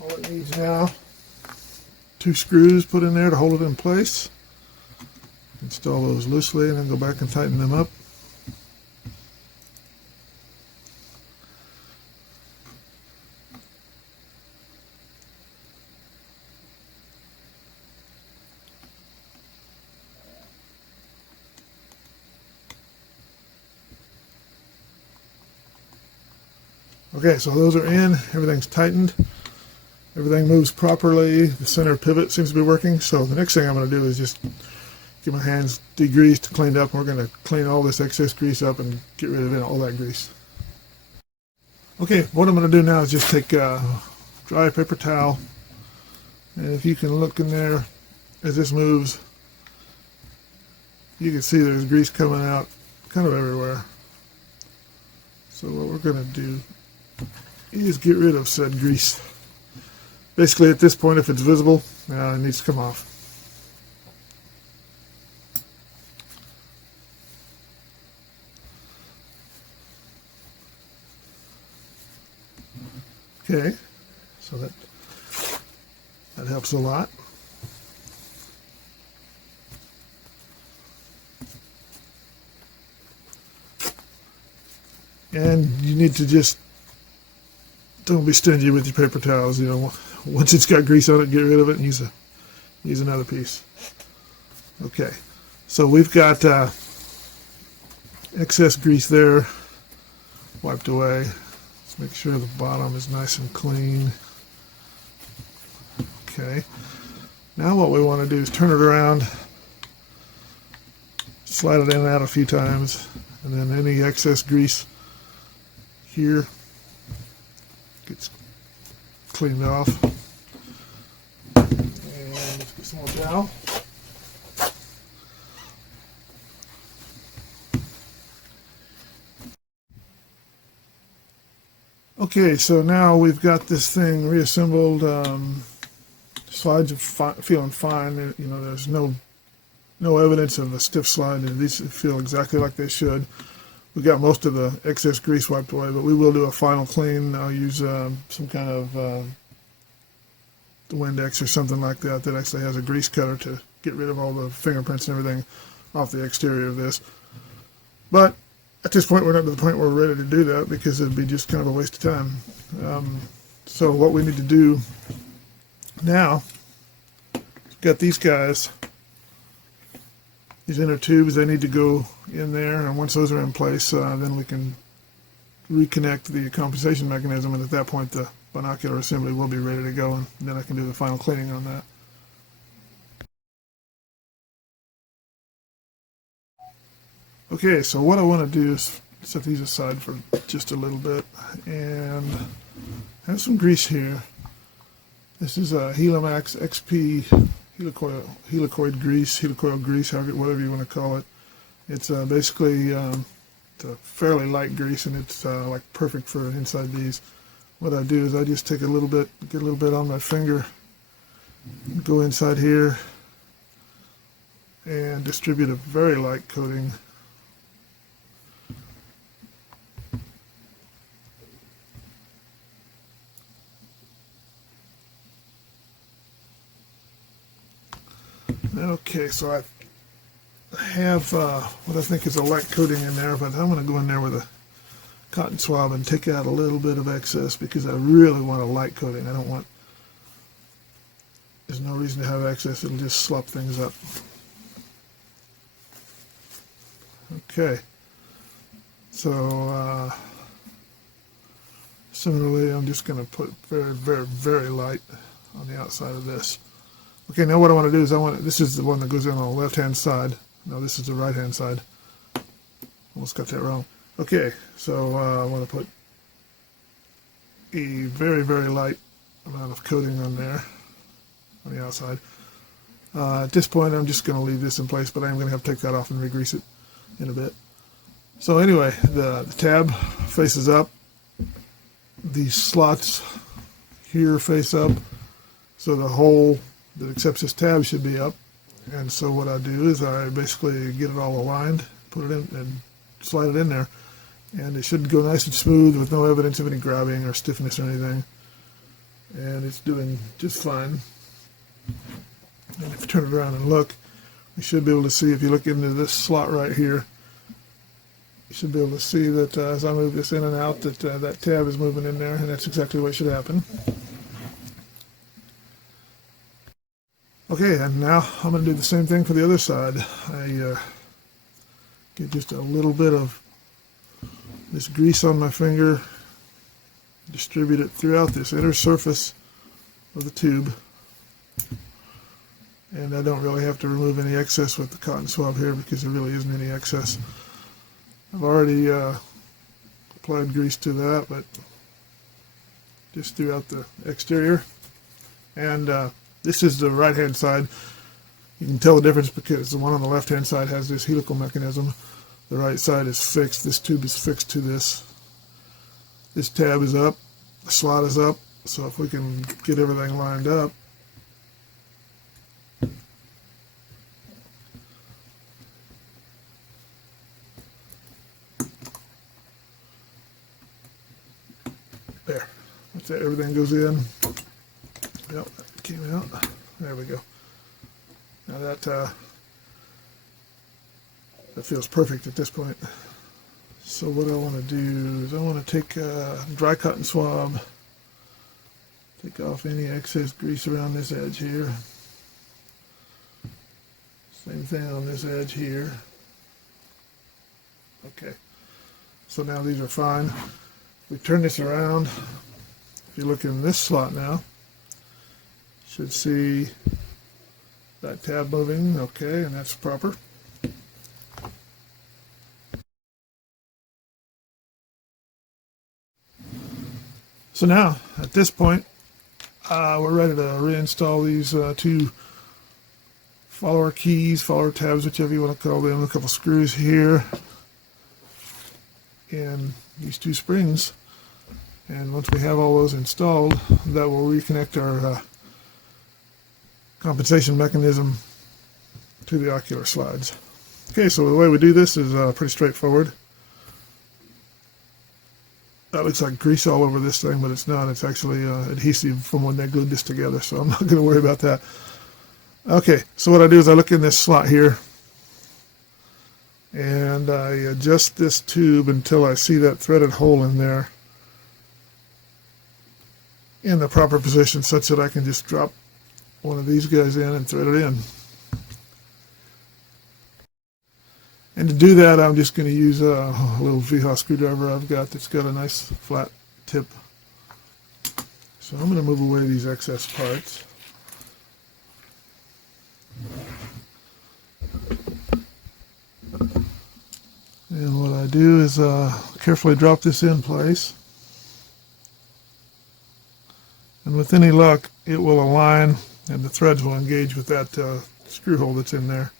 All it needs now, 2 screws put in there to hold it in place. Install those loosely and then go back and tighten them up. Okay, so those are in, everything's tightened, everything moves properly, the center pivot seems to be working, so the next thing I'm going to do is just get my hands degreased, cleaned up, and we're going to clean all this excess grease up and get rid of all that grease. Okay, what I'm going to do now is just take a dry paper towel, and if you can look in there as this moves, you can see there's grease coming out kind of everywhere. So what we're going to do is get rid of said grease. Basically at this point, if it's visible, it needs to come off. Okay, so that helps a lot. And you need to just don't be stingy with your paper towels. You know, once it's got grease on it, get rid of it and use another piece. Okay, so we've got excess grease there wiped away. Let's make sure the bottom is nice and clean. Okay, now what we want to do is turn it around, slide it in and out a few times, and then any excess grease here gets cleaned off. And let's get some more towel. Okay, so now we've got this thing reassembled. Slides are feeling fine. You know, there's no no evidence of a stiff slide, and these feel exactly like they should. We got most of the excess grease wiped away, but we will do a final clean. I'll use some kind of Windex or something like that that actually has a grease cutter to get rid of all the fingerprints and everything off the exterior of this. But at this point, we're not to the point where we're ready to do that because it'd be just kind of a waste of time. So what we need to do now, got these guys, these inner tubes, they need to go in there, and once those are in place, then we can reconnect the compensation mechanism, and at that point the binocular assembly will be ready to go, and then I can do the final cleaning on that. Okay, so what I want to do is set these aside for just a little bit, and have some grease here. This is a Helimax XP helicoid grease, whatever you want to call it. It's basically it's a fairly light grease, and it's like perfect for inside these. What I do is I just take a little bit, get a little bit on my finger, go inside here, and distribute a very light coating. Okay, so I have what I think is a light coating in there, but I'm going to go in there with a cotton swab and take out a little bit of excess because I really want a light coating. I don't want, there's no reason to have excess, it'll just slop things up. Okay, so similarly I'm just going to put very light on the outside of this. Okay, now what I want to do is this is the one that goes in on the left-hand side. No, this is the right-hand side. Almost got that wrong. Okay, so I want to put a very light amount of coating on there, on the outside. At this point, I'm just going to leave this in place, but I'm going to have to take that off and re-grease it in a bit. So anyway, the tab faces up. These slots here face up, so the hole that accepts this tab should be up. And so what I do is I basically get it all aligned, put it in and slide it in there, and it should go nice and smooth with no evidence of any grabbing or stiffness or anything, and it's doing just fine. And if you turn it around and look, you should be able to see, if you look into this slot right here, you should be able to see that as I move this in and out, that that tab is moving in there, and that's exactly what should happen. Okay, and now I'm going to do the same thing for the other side. I get just a little bit of this grease on my finger, distribute it throughout this inner surface of the tube, and I don't really have to remove any excess with the cotton swab here because there really isn't any excess. I've already applied grease to that, but just throughout the exterior. And this is the right-hand side. You can tell the difference because the one on the left-hand side has this helical mechanism. The right side is fixed. This tube is fixed to this. This tab is up. The slot is up. So if we can get everything lined up, there. That's it. Everything goes in. Yep, that came out. There we go. Now that feels perfect at this point. So what I want to do is I want to take a dry cotton swab, take off any excess grease around this edge here. Same thing on this edge here. Okay, so now these are fine. We turn this around. If you look in this slot now, you should see that tab moving. Okay, and that's proper. So now, at this point, we're ready to reinstall these two follower keys, follower tabs, whichever you want to call them, a couple screws here, and these two springs. And once we have all those installed, that will reconnect our compensation mechanism to the ocular slides. Okay, so the way we do this is pretty straightforward. That looks like grease all over this thing, but it's not. It's actually adhesive from when they glued this together, so I'm not going to worry about that. Okay, so what I do is I look in this slot here, and I adjust this tube until I see that threaded hole in there in the proper position, such that I can just drop one of these guys in and thread it in. And to do that, I'm just going to use a little VH screwdriver I've got that's got a nice flat tip. So I'm going to move away these excess parts. And what I do is carefully drop this in place. And with any luck, it will align and the threads will engage with that screw hole that's in there.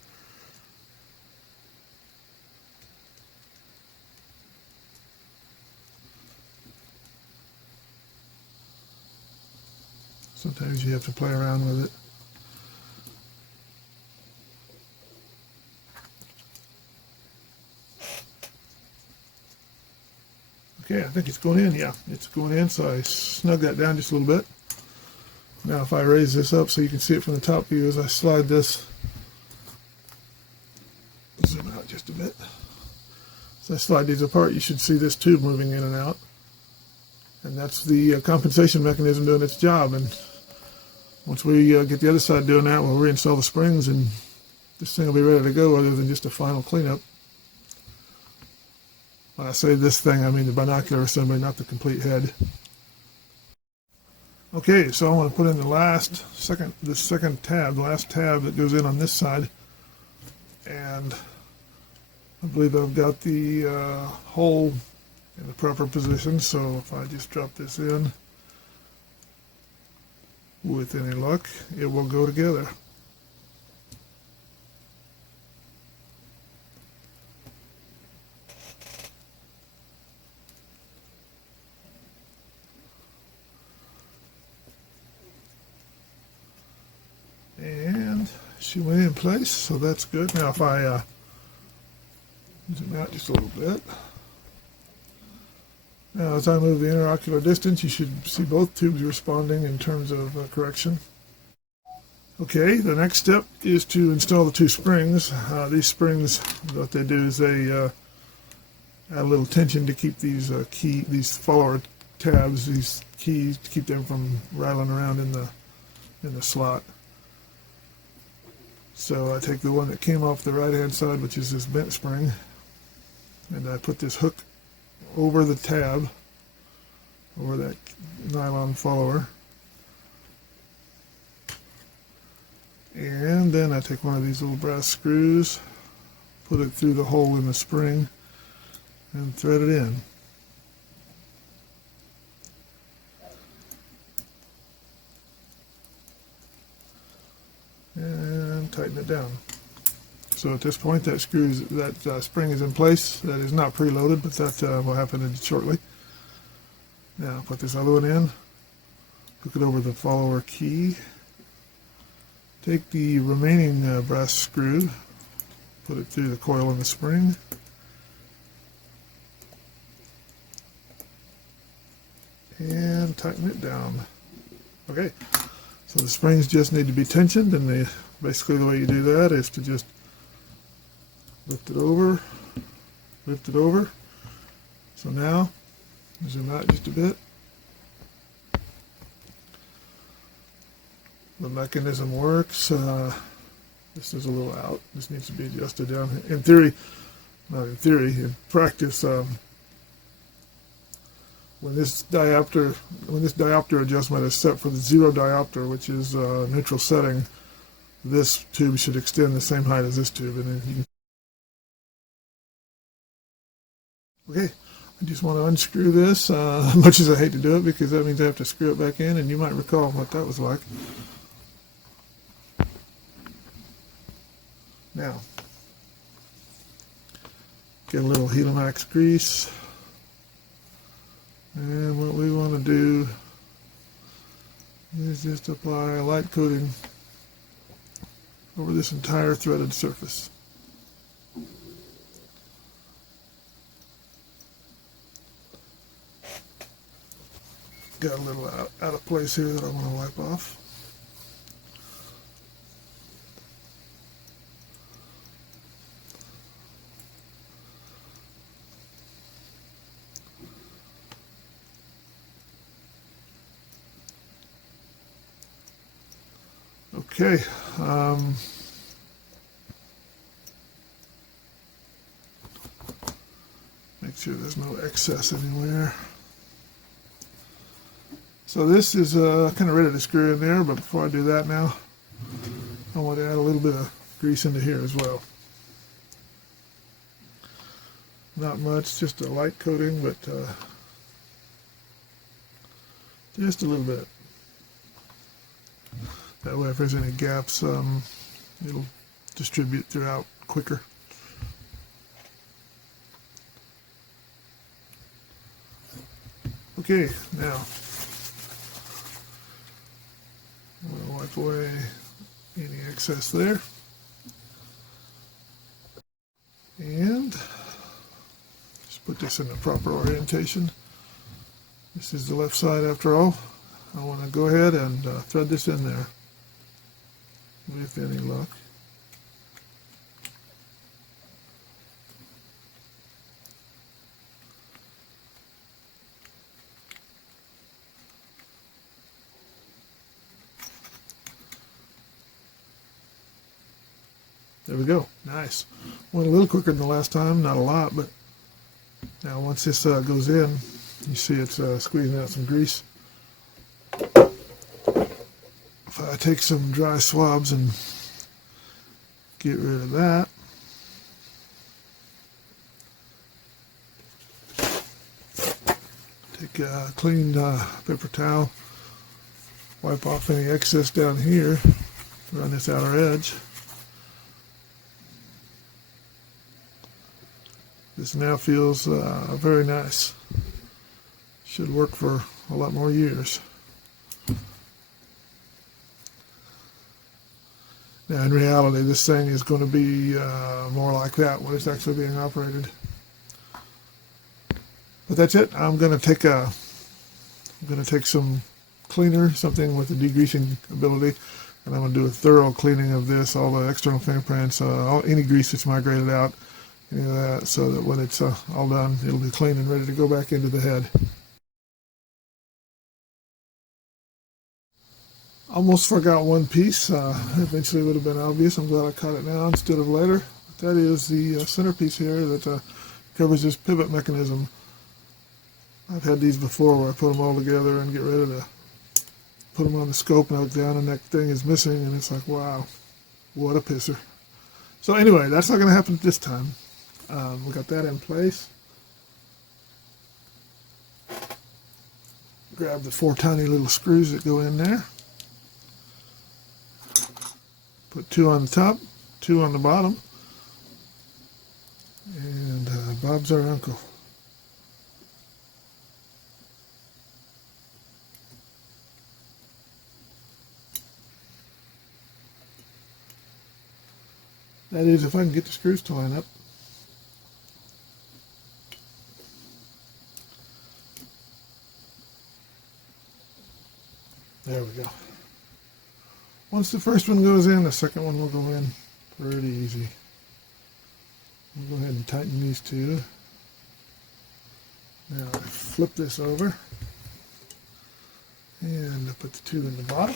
Sometimes you have to play around with it. Okay, I think it's going in. Yeah, it's going in, so I snug that down just a little bit. Now if I raise this up so you can see it from the top view, as I slide this, zoom out just a bit. As I slide these apart, you should see this tube moving in and out. And that's the compensation mechanism doing its job. And once we get the other side doing that, we'll reinstall the springs and this thing will be ready to go, other than just a final cleanup. When I say this thing, I mean the binocular assembly, not the complete head. Okay, so I want to put in the last tab, the last tab that goes in on this side. And I believe I've got the hole in the proper position, so if I just drop this in, with any luck, it will go together. And she went in place, so that's good. Now if I zoom out just a little bit. Now as I move the interocular distance, you should see both tubes responding in terms of correction. Okay, the next step is to install the two springs. These springs, what they do is they add a little tension to keep these these follower tabs, these keys, to keep them from rattling around in the slot. So I take the one that came off the right hand side, which is this bent spring, and I put this hook over the tab, over that nylon follower. And then I take one of these little brass screws, put it through the hole in the spring, and thread it in. And tighten it down. So at this point, that spring is in place. That is not preloaded, but that will happen shortly. Now put this other one in, hook it over the follower key. Take the remaining brass screw, put it through the coil in the spring, and tighten it down. Okay, so the springs just need to be tensioned, and basically the way you do that is to just lift it over, lift it over. So now, zoom out just a bit. The mechanism works. This is a little out. This needs to be adjusted down. In theory, not in theory, in practice, when this diopter adjustment is set for the 0 diopter, which is neutral setting, this tube should extend the same height as this tube, and then you can. Okay, I just want to unscrew this, much as I hate to do it, because that means I have to screw it back in, and you might recall what that was like. Now, get a little Helamax grease, and what we want to do is just apply a light coating over this entire threaded surface. Got a little out of place here that I want to wipe off. Okay, make sure there's no excess anywhere. So this is kind of ready to screw in there, but before I do that now, I want to add a little bit of grease into here as well. Not much, just a light coating, but just a little bit. That way if there's any gaps, it'll distribute throughout quicker. Okay, now I'm going to wipe away any excess there. And just put this in the proper orientation. This is the left side after all. I want to go ahead and thread this in there with any luck. There we go. Nice. Went a little quicker than the last time, not a lot, but now once this goes in, you see it's squeezing out some grease. If I take some dry swabs and get rid of that, take a clean paper towel, wipe off any excess down here around this outer edge. This now feels very nice. Should work for a lot more years. Now, in reality, this thing is going to be more like that when it's actually being operated. But that's it. I'm going to take some cleaner, something with a degreasing ability, and I'm going to do a thorough cleaning of this, all the external fingerprints, any grease that's migrated out, any of that, so that when it's all done, it'll be clean and ready to go back into the head. Almost forgot one piece. Eventually would have been obvious. I'm glad I caught it now instead of later. That is the centerpiece here that covers this pivot mechanism. I've had these before where I put them all together and get ready to put them on the scope and I look down and that thing is missing and it's like, wow, what a pisser. So anyway, that's not going to happen this time. We got that in place. Grab the 4 tiny little screws that go in there. Put 2 on the top, 2 on the bottom, and Bob's our uncle. That is, if I can get the screws to line up. There we go. Once the first one goes in, the second one will go in pretty easy. I'll go ahead and tighten these 2. Now I flip this over and I put the 2 in the bottom.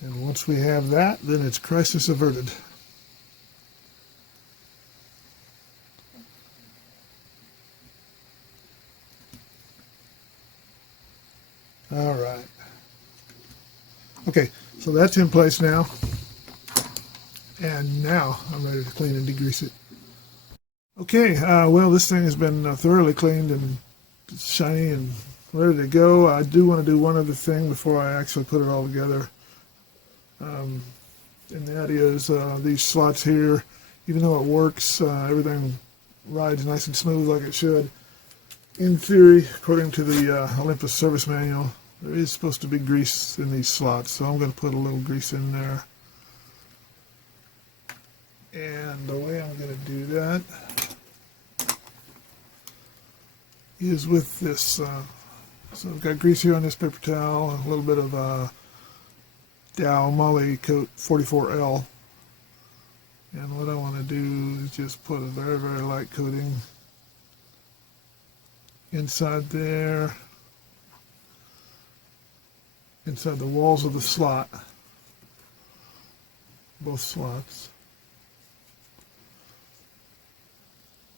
And once we have that, then it's crisis averted. All right. Okay, so that's in place now. And now I'm ready to clean and degrease it. Okay, well, this thing has been thoroughly cleaned and shiny and ready to go. I do want to do one other thing before I actually put it all together. And that is these slots here, even though it works, everything rides nice and smooth like it should. In theory, according to the Olympus service manual, there is supposed to be grease in these slots, so I'm going to put a little grease in there. And the way I'm going to do that is with this, so I've got grease here on this paper towel, a little bit of Dow Moly Coat 44L. And what I want to do is just put a very, very light coating inside there, inside the walls of the slot, both slots.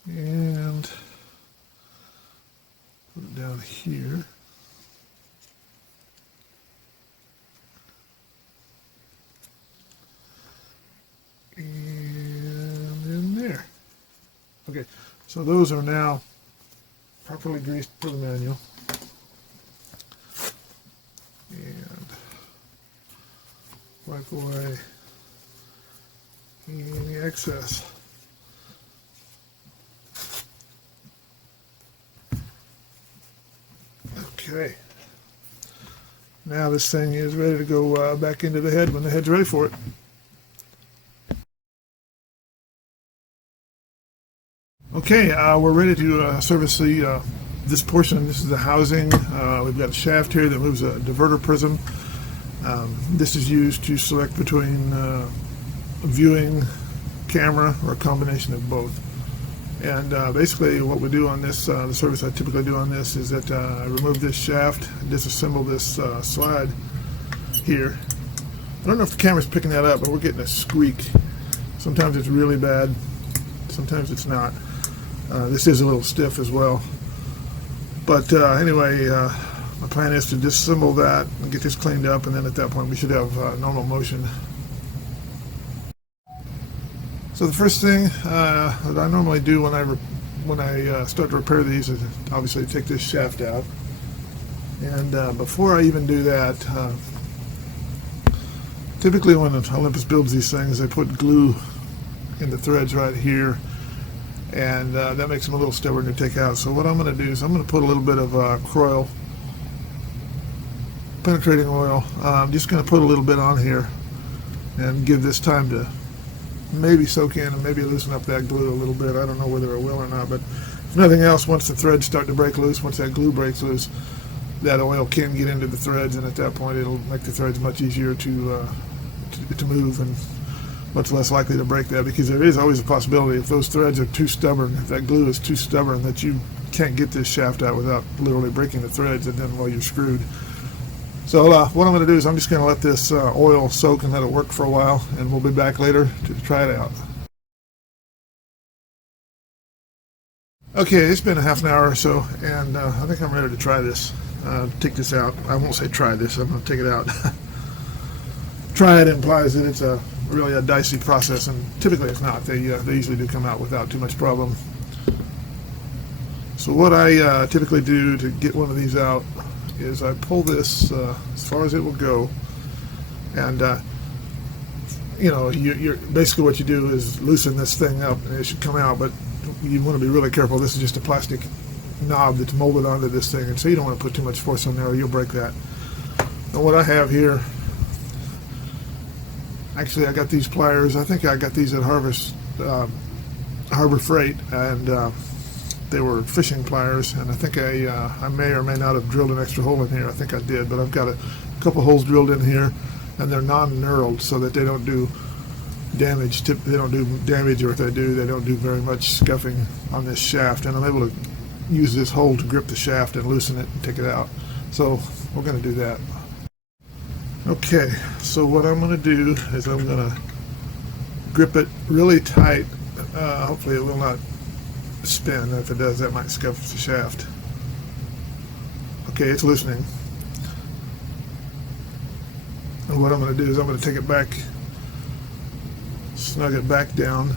And put it down here. And in there. Okay, so those are now properly greased per the manual. And wipe away any excess. Okay. Now this thing is ready to go back into the head when the head's ready for it. Okay, we're ready to service the this portion. This is the housing. We've got a shaft here that moves a diverter prism. This is used to select between viewing, camera, or a combination of both. And basically what we do on this, the service I typically do on this is that I remove this shaft, disassemble this slide here. I don't know if the camera's picking that up, but we're getting a squeak. Sometimes it's really bad, sometimes it's not. This is a little stiff as well. But anyway, my plan is to disassemble that and get this cleaned up, and then at that point we should have normal motion. So the first thing that I normally do when I start to repair these is obviously take this shaft out. And before I even do that, typically when Olympus builds these things, they put glue in the threads right here, and that makes them a little stubborn to take out. So what I'm going to do is I'm going to put a little bit of Croil penetrating oil. I'm just going to put a little bit on here and give this time to maybe soak in and maybe loosen up that glue a little bit. I don't know whether it will or not, but if nothing else, once the threads start to break loose, once that glue breaks loose, that oil can get into the threads, and at that point it'll make the threads much easier to move and much less likely to break that, because there is always a possibility if those threads are too stubborn, if that glue is too stubborn, that you can't get this shaft out without literally breaking the threads, and then, well, you're screwed. So what I'm going to do is I'm just going to let this oil soak and let it work for a while, and we'll be back later to try it out. Okay, it's been a half an hour or so, and I think I'm ready to try this. Take this out. I won't say try this, I'm going to take it out. Try it implies that it's really a dicey process, and typically it's not. They usually do come out without too much problem. So what I typically do to get one of these out is I pull this as far as it will go, and you know, you're basically what you do is loosen this thing up and it should come out, but you want to be really careful. This is just a plastic knob that's molded onto this thing, and so you don't want to put too much force on there or you'll break that. And what I have here, actually I got these pliers, I think I got these at Harbor Freight, and they were fishing pliers, and I think I may or may not have drilled an extra hole in here. I think I did, but I've got a couple holes drilled in here, and they're non-knurled so that they don't do damage. They don't do damage, or if they do, they don't do very much scuffing on this shaft, and I'm able to use this hole to grip the shaft and loosen it and take it out. So we're going to do that. Okay, so what I'm going to do is I'm going to grip it really tight. Hopefully it will not spin. If it does, that might scuff the shaft. Okay, it's loosening. And what I'm going to do is I'm going to take it back, snug it back down.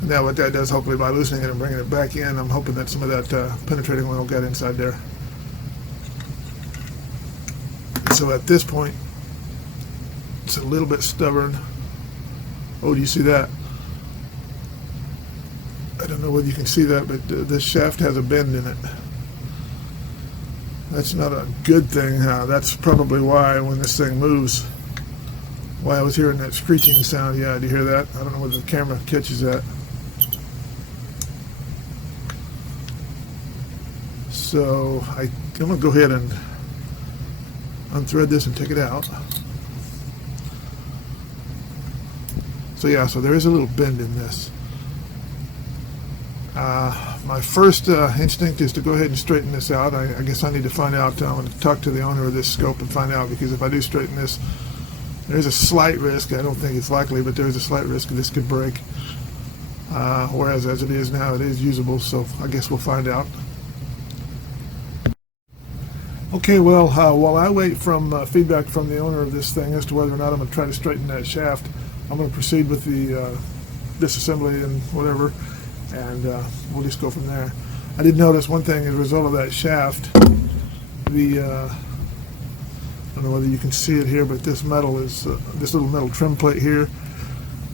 And now what that does, hopefully by loosening it and bringing it back in, I'm hoping that some of that penetrating oil got inside there. So at this point, it's a little bit stubborn. Oh, do you see that? I don't know whether you can see that, but this shaft has a bend in it. That's not a good thing. That's probably why when this thing moves, why I was hearing that screeching sound. Yeah, do you hear that? I don't know whether the camera catches that. So I'm going to go ahead and unthread this and take it out. So yeah, so there is a little bend in this. My first instinct is to go ahead and straighten this out. I guess I need to find out. I'm going to talk to the owner of this scope and find out, because if I do straighten this, there's a slight risk. I don't think it's likely, but there's a slight risk this could break. Whereas as it is now, it is usable, so I guess we'll find out. Okay, well, while I wait from feedback from the owner of this thing as to whether or not I'm going to try to straighten that shaft, I'm going to proceed with the disassembly and whatever, and we'll just go from there. I did notice one thing as a result of that shaft. I don't know whether you can see it here, but this metal is this little metal trim plate here.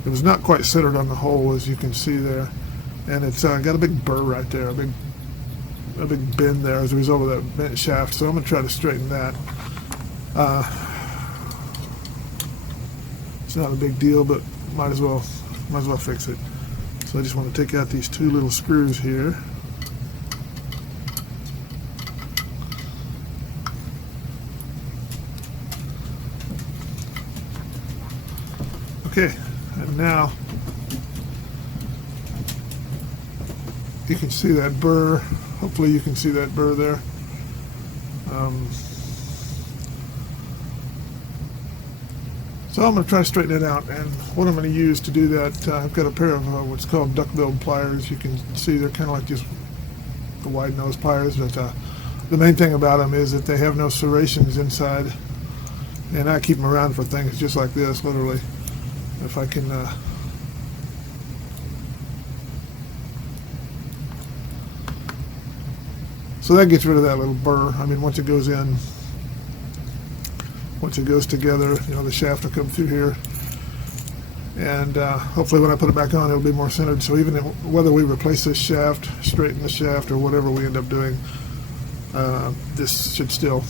It was not quite centered on the hole, as you can see there, and it's got a big burr right there, a big bend there as a result of that bent shaft. So I'm going to try to straighten that. It's not a big deal, but might as well fix it. So I just want to take out these two little screws here. Okay, and now you can see that burr. Hopefully you can see that burr there. So I'm going to try to straighten it out, and what I'm going to use to do that, I've got a pair of what's called duck-bill pliers. You can see they're kind of like just the wide nose pliers, but the main thing about them is that they have no serrations inside, and I keep them around for things just like this, literally. If I can so that gets rid of that little burr. I mean, once it goes in, once it goes together, you know, the shaft will come through here, and hopefully when I put it back on, it'll be more centered. So even whether we replace this shaft, straighten the shaft, or whatever we end up doing, this should still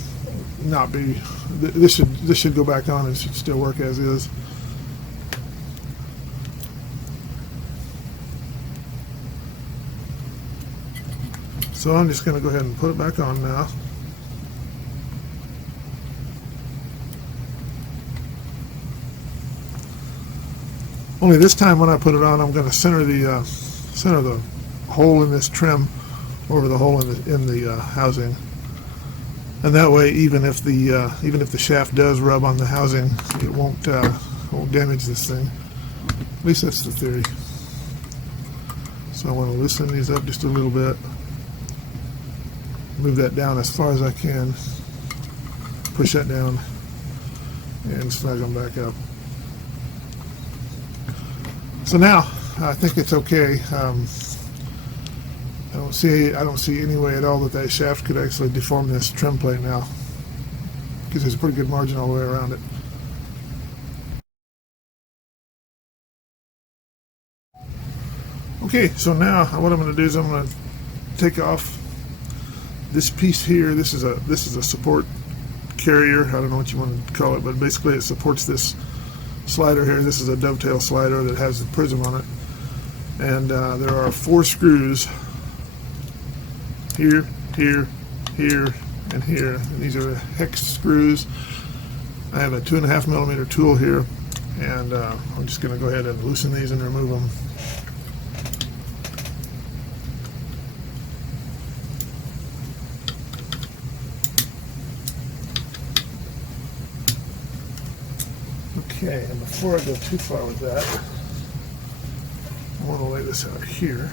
not be. This should go back on and should still work as is. So I'm just going to go ahead and put it back on now. Only this time when I put it on, I'm going to center the hole in this trim over the hole in the housing, and that way, even if the shaft does rub on the housing, it won't damage this thing. At least that's the theory. So I want to loosen these up just a little bit. Move that down as far as I can, push that down, and snug them back up. So now I think it's okay. I don't see any way at all that shaft could actually deform this trim plate now, because there's a pretty good margin all the way around it. Okay, so now what I'm going to do is I'm going to take off this piece here. This is a support carrier. I don't know what you want to call it, but basically it supports this slider here. This is a dovetail slider that has the prism on it, and there are 4 screws here, here, here, and here, and these are hex screws. I have a 2.5 millimeter tool here, and I'm just going to go ahead and loosen these and remove them. Okay, and before I go too far with that, I want to lay this out here.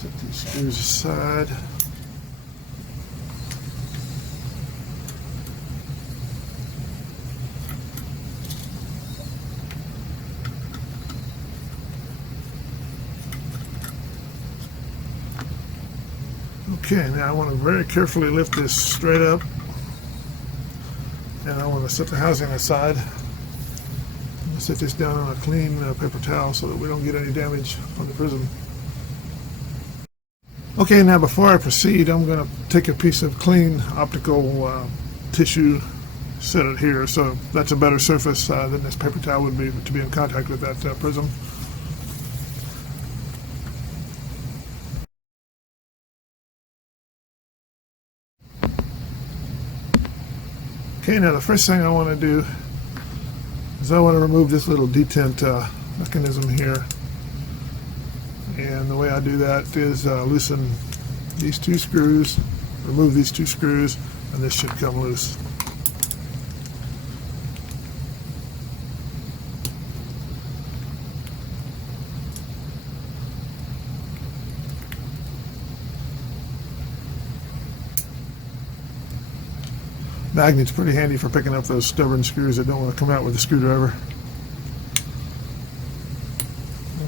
Set these screws aside. Okay, now I want to very carefully lift this straight up, and I want to set the housing aside. set this down on a clean paper towel so that we don't get any damage on the prism. Okay, now before I proceed, I'm going to take a piece of clean optical tissue, set it here, so that's a better surface than this paper towel would be to be in contact with that prism. Okay, now the first thing I want to do is I want to remove this little detent mechanism here. And the way I do that is loosen these two screws, remove these two screws, and this should come loose. Magnet's pretty handy for picking up those stubborn screws that don't want to come out with a screwdriver.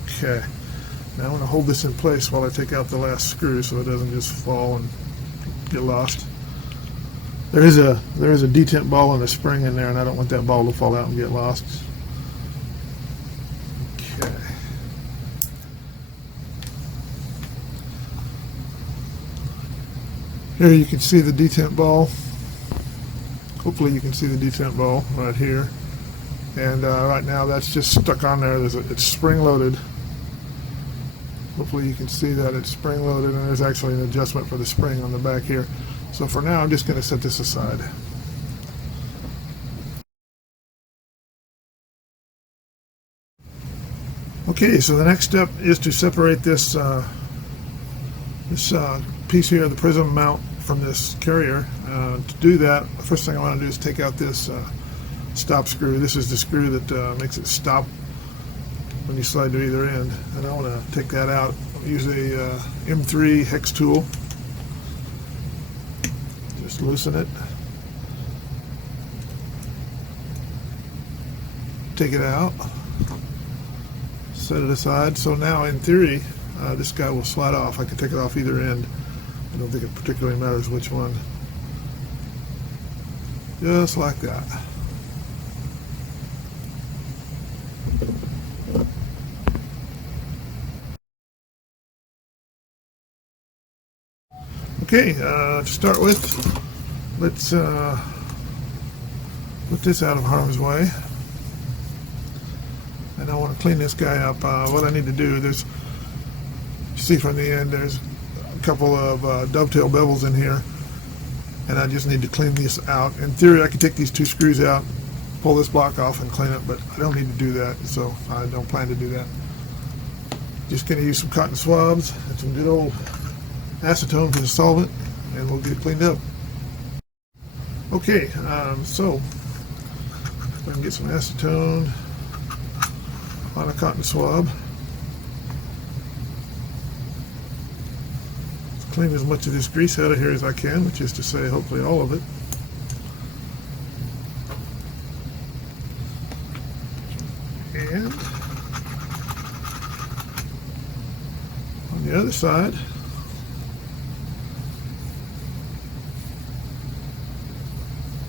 Okay. Now I'm going to hold this in place while I take out the last screw so it doesn't just fall and get lost. There is a detent ball and a spring in there, and I don't want that ball to fall out and get lost. Okay. Here you can see the detent ball. Hopefully you can see the detent ball right here. And right now that's just stuck on there. It's spring loaded. Hopefully you can see that it's spring loaded, and there's actually an adjustment for the spring on the back here. So for now I'm just going to set this aside. Okay, so the next step is to separate this piece here, the prism mount, from this carrier. To do that, the first thing I want to do is take out this stop screw. This is the screw that makes it stop when you slide to either end, and I want to take that out. Use a M3 hex tool. Just loosen it. Take it out. Set it aside. So now, in theory, this guy will slide off. I can take it off either end. I don't think it particularly matters which one. Just like that. Okay, to start with, let's put this out of harm's way. And I want to clean this guy up. What I need to do, you see from the end, there's a couple of dovetail bevels in here, and I just need to clean this out. In theory, I could take these two screws out, pull this block off, and clean it, but I don't need to do that, so I don't plan to do that. Just going to use some cotton swabs and some good old acetone for the solvent, and we'll get it cleaned up. Okay, so I can get some acetone on a cotton swab. Let's clean as much of this grease out of here as I can, which is to say hopefully all of it. And on the other side,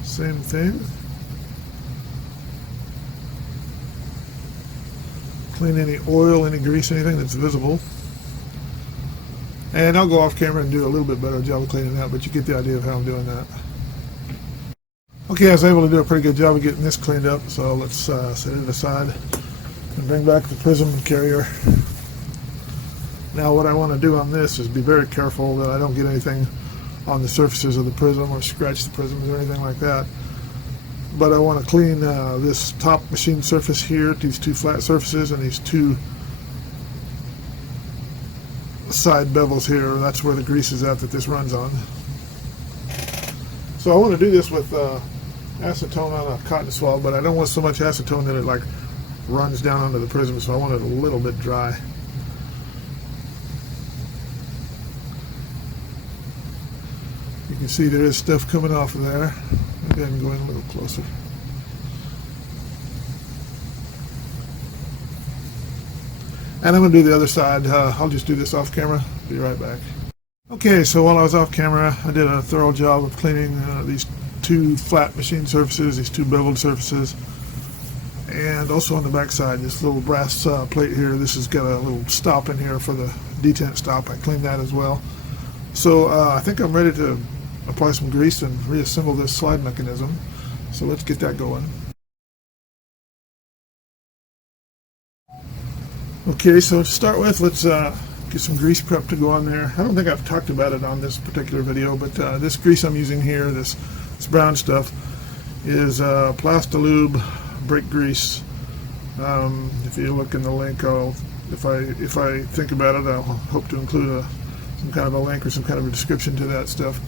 same thing. Clean any oil, any grease, anything that's visible. And I'll go off camera and do a little bit better job of cleaning that, but you get the idea of how I'm doing that. Okay, I was able to do a pretty good job of getting this cleaned up, so let's set it aside and bring back the prism carrier. Now what I want to do on this is be very careful that I don't get anything on the surfaces of the prism or scratch the prisms or anything like that. But I want to clean this top machine surface here, these two flat surfaces, and these two side bevels here. That's where the grease is at that this runs on. So I want to do this with acetone on a cotton swab, but I don't want so much acetone that it like runs down onto the prism, so I want it a little bit dry. You can see there is stuff coming off of there. Maybe I can go in a little closer. And I'm going to do the other side. I'll just do this off camera. Be right back. Okay, so while I was off camera, I did a thorough job of cleaning these two flat machine surfaces, these two beveled surfaces. And also on the back side, this little brass plate here, this has got a little stop in here for the detent stop. I cleaned that as well. So I think I'm ready to apply some grease and reassemble this slide mechanism. So let's get that going. Okay, so to start with, let's get some grease prep to go on there. I don't think I've talked about it on this particular video, but this grease I'm using here, this brown stuff, is Plastilube brake grease. If you look in the link, if I think about it, I'll hope to include some kind of a link or some kind of a description to that stuff.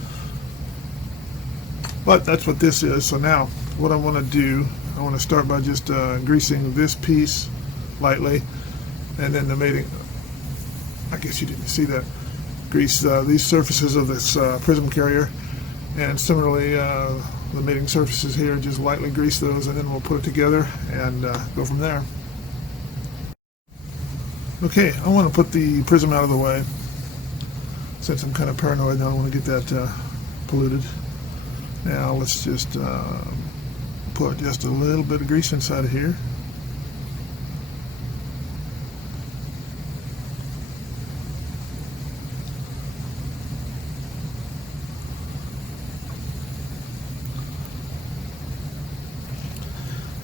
But that's what this is. So now, what I want to do, I want to start by just greasing this piece lightly, and then the mating. I guess you didn't see that. Grease these surfaces of this prism carrier, and similarly the mating surfaces here, just lightly grease those, and then we'll put it together and go from there. Okay, I want to put the prism out of the way since I'm kind of paranoid and I don't want to get that polluted. Now let's just put just a little bit of grease inside of here.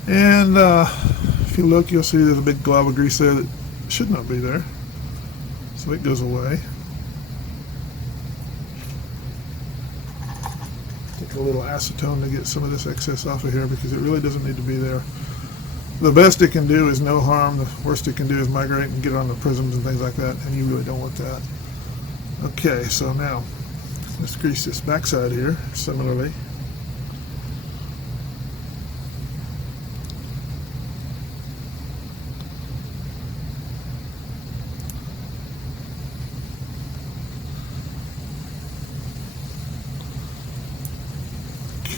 And if you look, you'll see there's a big glob of grease there that should not be there. So it goes away. Take a little acetone to get some of this excess off of here because it really doesn't need to be there. The best it can do is no harm. The worst it can do is migrate and get on the prisms and things like that, and you really don't want that. Okay, so now let's grease this backside here similarly.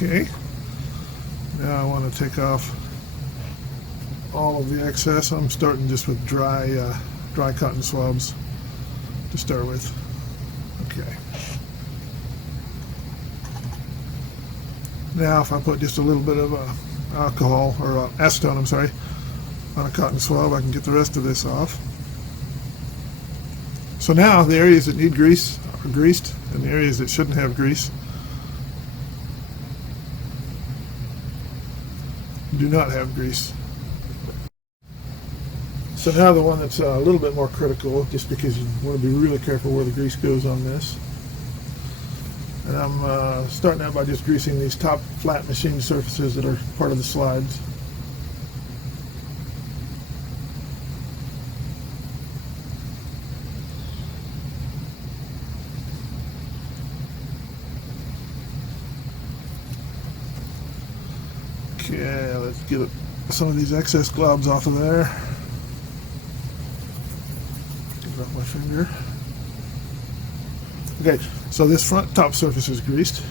Okay, now I want to take off all of the excess. I'm starting just with dry cotton swabs to start with. Okay. Now if I put just a little bit of alcohol, or acetone, I'm sorry, on a cotton swab, I can get the rest of this off. So now the areas that need grease are greased, and the areas that shouldn't have grease do not have grease. So now the one that's a little bit more critical, just because you want to be really careful where the grease goes on this. And I'm starting out by just greasing these top flat machine surfaces that are part of the slides. Okay, let's get some of these excess globs off of there. Get it off my finger. Okay, so this front top surface is greased.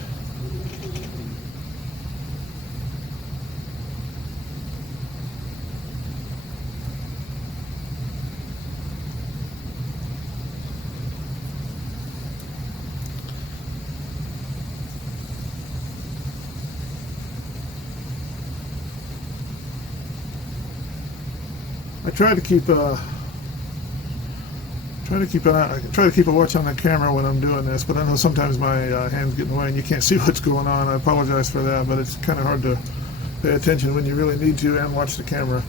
I try to keep a watch on the camera when I'm doing this, but I know sometimes my hands get in the way and you can't see what's going on. I apologize for that, but it's kind of hard to pay attention when you really need to and watch the camera.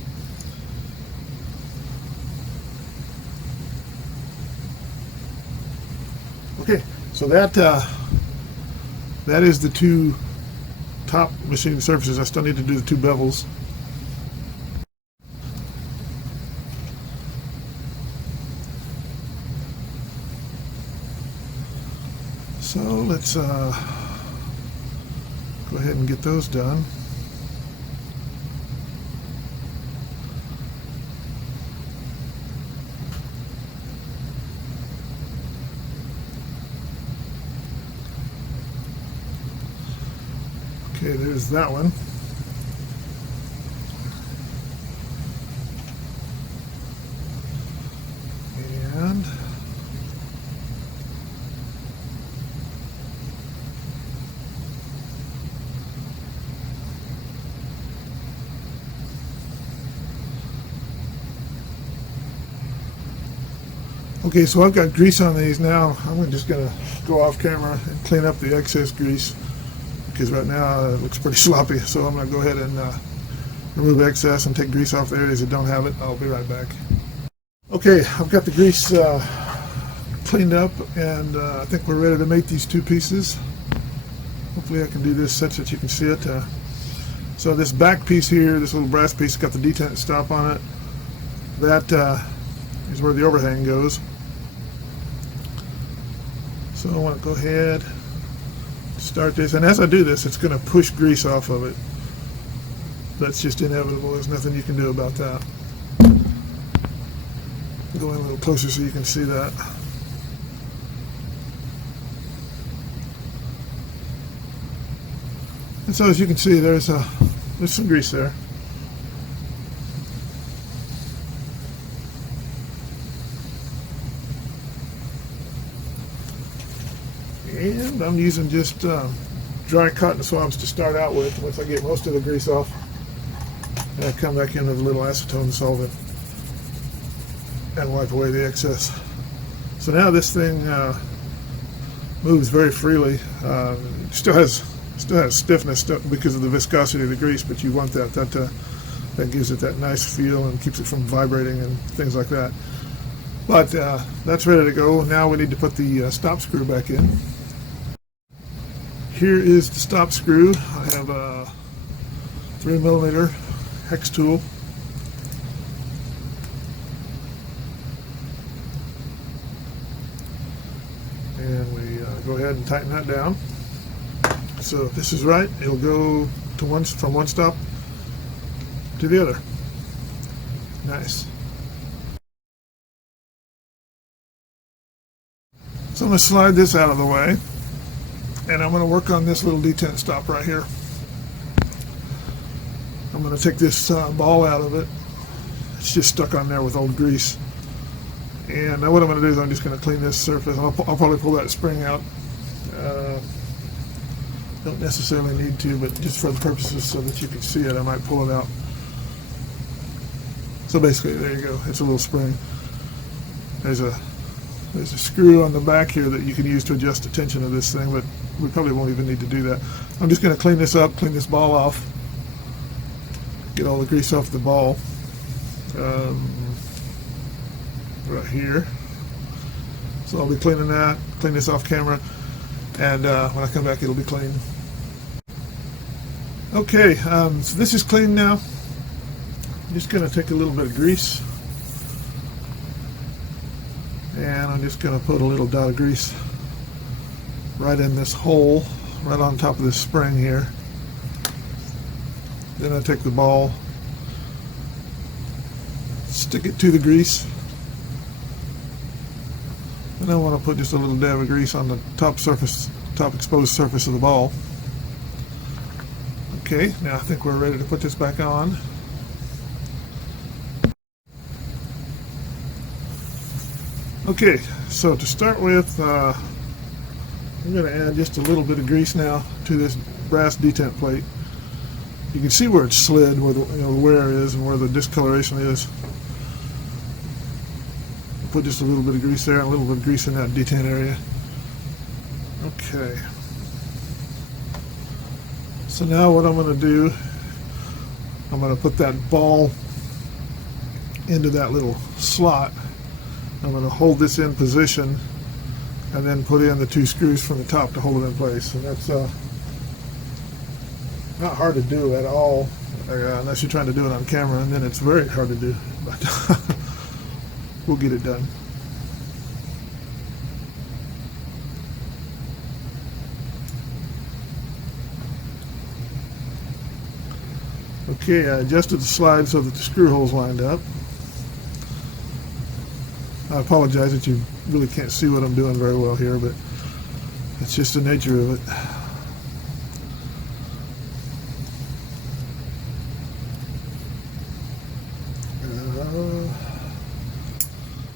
Okay, so that is the two top machine surfaces. I still need to do the two bevels. So let's go ahead and get those done. Okay, there's that one. And Okay, so I've got grease on these now. I'm just going to go off camera and clean up the excess grease because right now it looks pretty sloppy. So I'm going to go ahead and remove excess and take grease off the areas that don't have it. I'll be right back. Okay, I've got the grease cleaned up, and I think we're ready to make these two pieces. Hopefully I can do this such that you can see it. So this back piece here, this little brass piece, got the detent stop on it. That is where the overhang goes. So I want to go ahead, start this, and as I do this, it's going to push grease off of it. That's just inevitable. There's nothing you can do about that. Go in a little closer so you can see that. And so as you can see, there's some grease there. And I'm using just dry cotton swabs to start out with. Once I get most of the grease off, and I come back in with a little acetone solvent and wipe away the excess. So now this thing moves very freely. Still has stiffness because of the viscosity of the grease, but you want that. That gives it that nice feel and keeps it from vibrating and things like that. But that's ready to go. Now we need to put the stop screw back in. Here is the stop screw. I have a 3mm hex tool. And we go ahead and tighten that down. So if this is right, it'll go to from one stop to the other. Nice. So I'm going to slide this out of the way, and I'm going to work on this little detent stop right here. I'm going to take this ball out of it. It's just stuck on there with old grease. And now what I'm going to do is I'm just going to clean this surface. I'll probably pull that spring out. Don't necessarily need to, but just for the purposes so that you can see it, I might pull it out. So basically, there you go. It's a little spring. There's a screw on the back here that you can use to adjust the tension of this thing, but we probably won't even need to do that. I'm just going to clean this up, clean this ball off, get all the grease off the ball right here. So I'll be cleaning that, clean this off camera, and when I come back it'll be clean. Okay, so this is clean now. I'm just going to take a little bit of grease, and I'm just going to put a little dot of grease right in this hole, right on top of this spring here. Then I take the ball, stick it to the grease, and I want to put just a little dab of grease on the top exposed surface of the ball. Okay, now I think we're ready to put this back on. Okay, so to start with, I'm going to add just a little bit of grease now to this brass detent plate. You can see where it's slid, where the wear is and where the discoloration is. Put just a little bit of grease there and a little bit of grease in that detent area. Okay. So now what I'm going to do, I'm going to put that ball into that little slot. I'm going to hold this in position and then put in the two screws from the top to hold it in place. And that's not hard to do at all, unless you're trying to do it on camera, and then it's very hard to do. But we'll get it done. Okay, I adjusted the slide so that the screw holes lined up. I apologize that you really can't see what I'm doing very well here, but it's just the nature of it.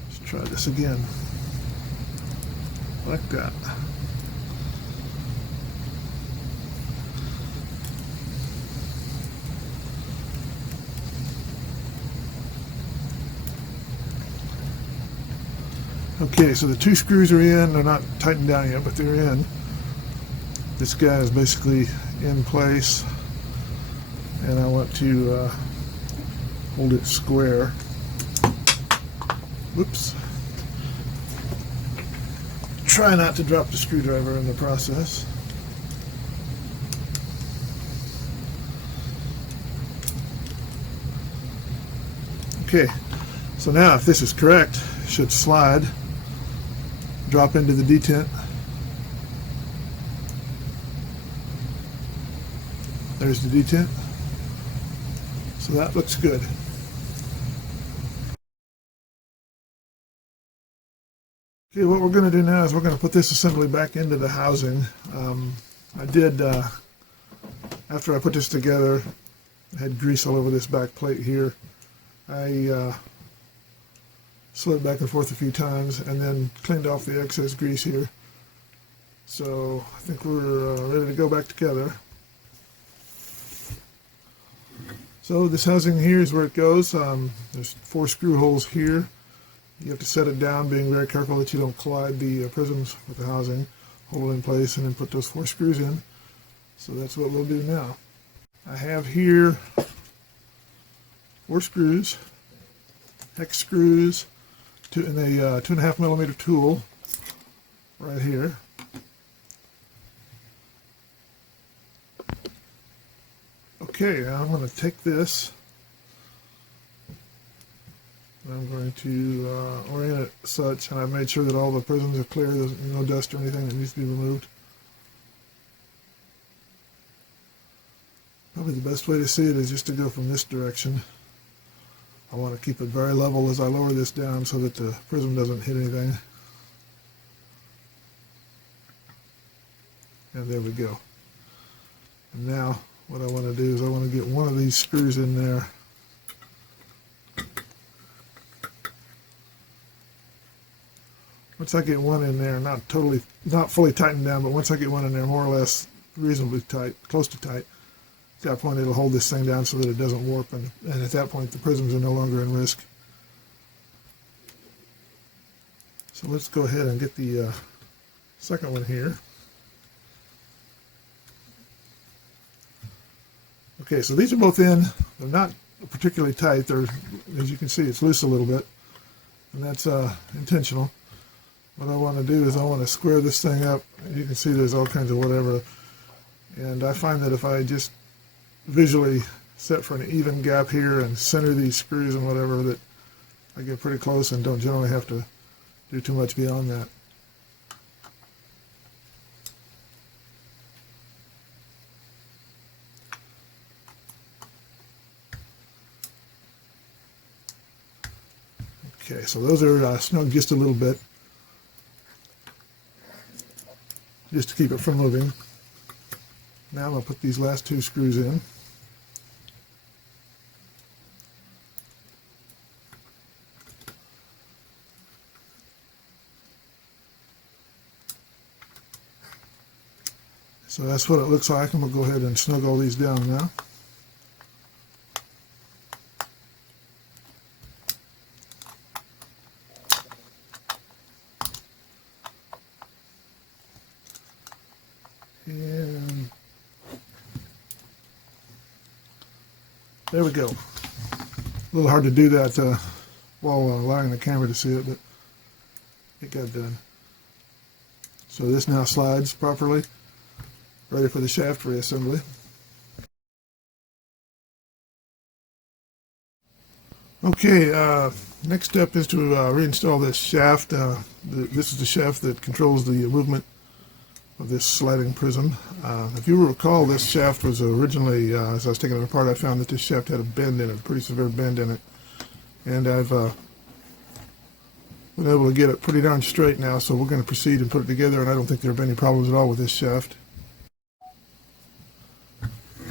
Let's try this again. Like that. Okay, so the two screws are in. They're not tightened down yet, but they're in. This guy is basically in place, and I want to hold it square. Whoops. Try not to drop the screwdriver in the process. Okay, so now if this is correct, it should slide, drop into the detent. There's the detent. So that looks good. Okay, what we're going to do now is we're going to put this assembly back into the housing. I did, after I put this together, I had grease all over this back plate here. I slid back and forth a few times and then cleaned off the excess grease here. So I think we're ready to go back together. So this housing here is where it goes. There's 4 screw holes here. You have to set it down, being very careful that you don't collide the prisms with the housing. Hold it in place and then put those 4 screws in. So that's what we'll do now. I have here 4 screws, hex screws, and a 2.5 millimeter tool right here. Okay, now I'm going to take this. I'm going to orient it such, and I've made sure that all the prisms are clear. There's no dust or anything that needs to be removed. Probably the best way to see it is just to go from this direction. I want to keep it very level as I lower this down so that the prism doesn't hit anything. And there we go. And now what I want to do is I want to get one of these screws in there. Once I get one in there, not fully tightened down, but once I get one in there more or less reasonably tight, close to tight, at that point it'll hold this thing down so that it doesn't warp, and at that point the prisms are no longer in risk. So let's go ahead and get the second one here. Okay, so these are both in. They're not particularly tight. They're, as you can see, it's loose a little bit, and that's intentional. What I want to do is I want to square this thing up. You can see there's all kinds of whatever, and I find that if I just visually set for an even gap here and center these screws and whatever, that I get pretty close and don't generally have to do too much beyond that. Okay, so those are snug just a little bit, just to keep it from moving. Now I'm going to put these last 2 screws in. So that's what it looks like. I'm going to go ahead and snug all these down now. And there we go. A little hard to do that while allowing the camera to see it, but it got done. So this now slides properly, ready for the shaft reassembly. Okay, next step is to reinstall this shaft. This is the shaft that controls the movement of this sliding prism. If you recall, this shaft was originally, as I was taking it apart, I found that this shaft had a bend in it, a pretty severe bend in it. And I've been able to get it pretty darn straight now, so we're going to proceed and put it together, and I don't think there have been any problems at all with this shaft.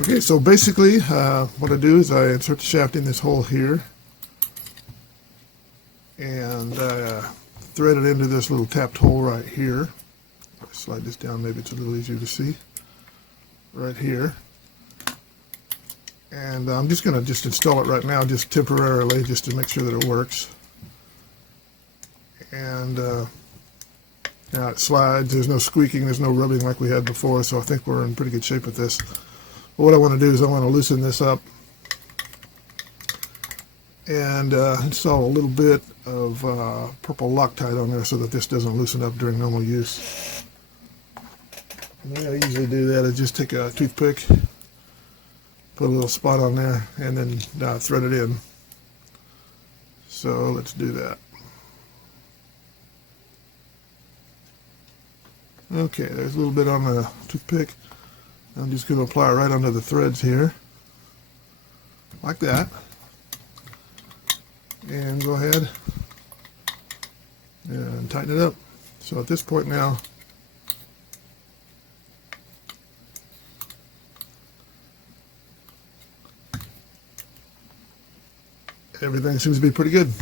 Okay, so basically what I do is I insert the shaft in this hole here, and thread it into this little tapped hole right here. Slide this down, maybe it's a little easier to see. Right here. And I'm just going to install it right now, just temporarily, just to make sure that it works. and now it slides. There's no squeaking, there's no rubbing like we had before, so I think we're in pretty good shape with this. But what I want to do is I want to loosen this up and install a little bit of purple Loctite on there so that this doesn't loosen up during normal use. The way I usually do that is just take a toothpick, put a little spot on there, and then thread it in. So let's do that. Okay, there's a little bit on the toothpick. I'm just going to apply it right under the threads here, like that. And go ahead and tighten it up. So at this point now, everything seems to be pretty good.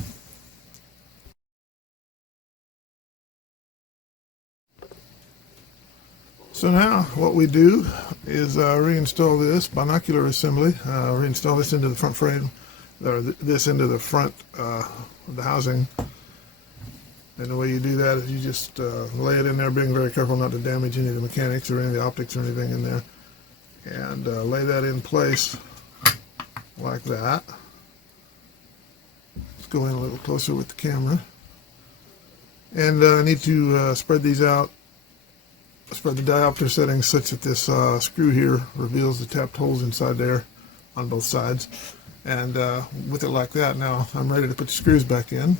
So now what we do is reinstall this binocular assembly, reinstall this into the front frame, or this into the front of the housing. And the way you do that is you just lay it in there, being very careful not to damage any of the mechanics or any of the optics or anything in there. And lay that in place like that. Let's go in a little closer with the camera. And I need to spread these out. Spread the diopter settings such that this screw here reveals the tapped holes inside there on both sides. And with it like that, now I'm ready to put the screws back in.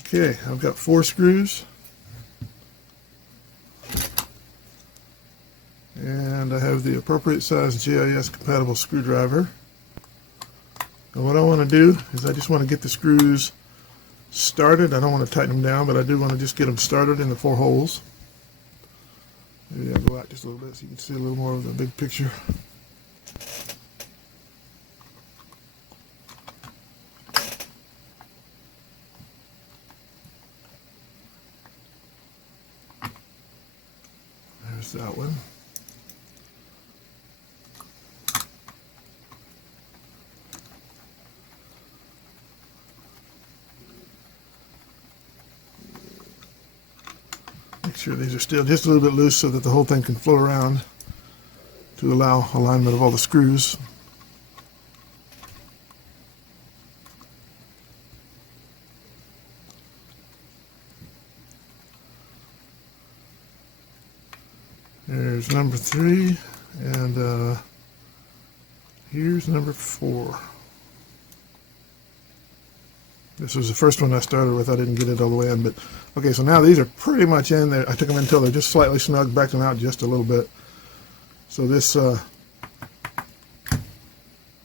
Okay, I've got 4 screws. And I have the appropriate size GIS compatible screwdriver. And what I want to do is I just want to get the screws started. I don't want to tighten them down, but I do want to just get them started in the 4 holes. Maybe I'll go out just a little bit so you can see a little more of the big picture. There's that one. Make sure these are still just a little bit loose so that the whole thing can flow around to allow alignment of all the screws. There's number 3, and here's number 4. This was the first one I started with. I didn't get it all the way in, but okay, so now these are pretty much in there. I took them until they're just slightly snug, backed them out just a little bit. So this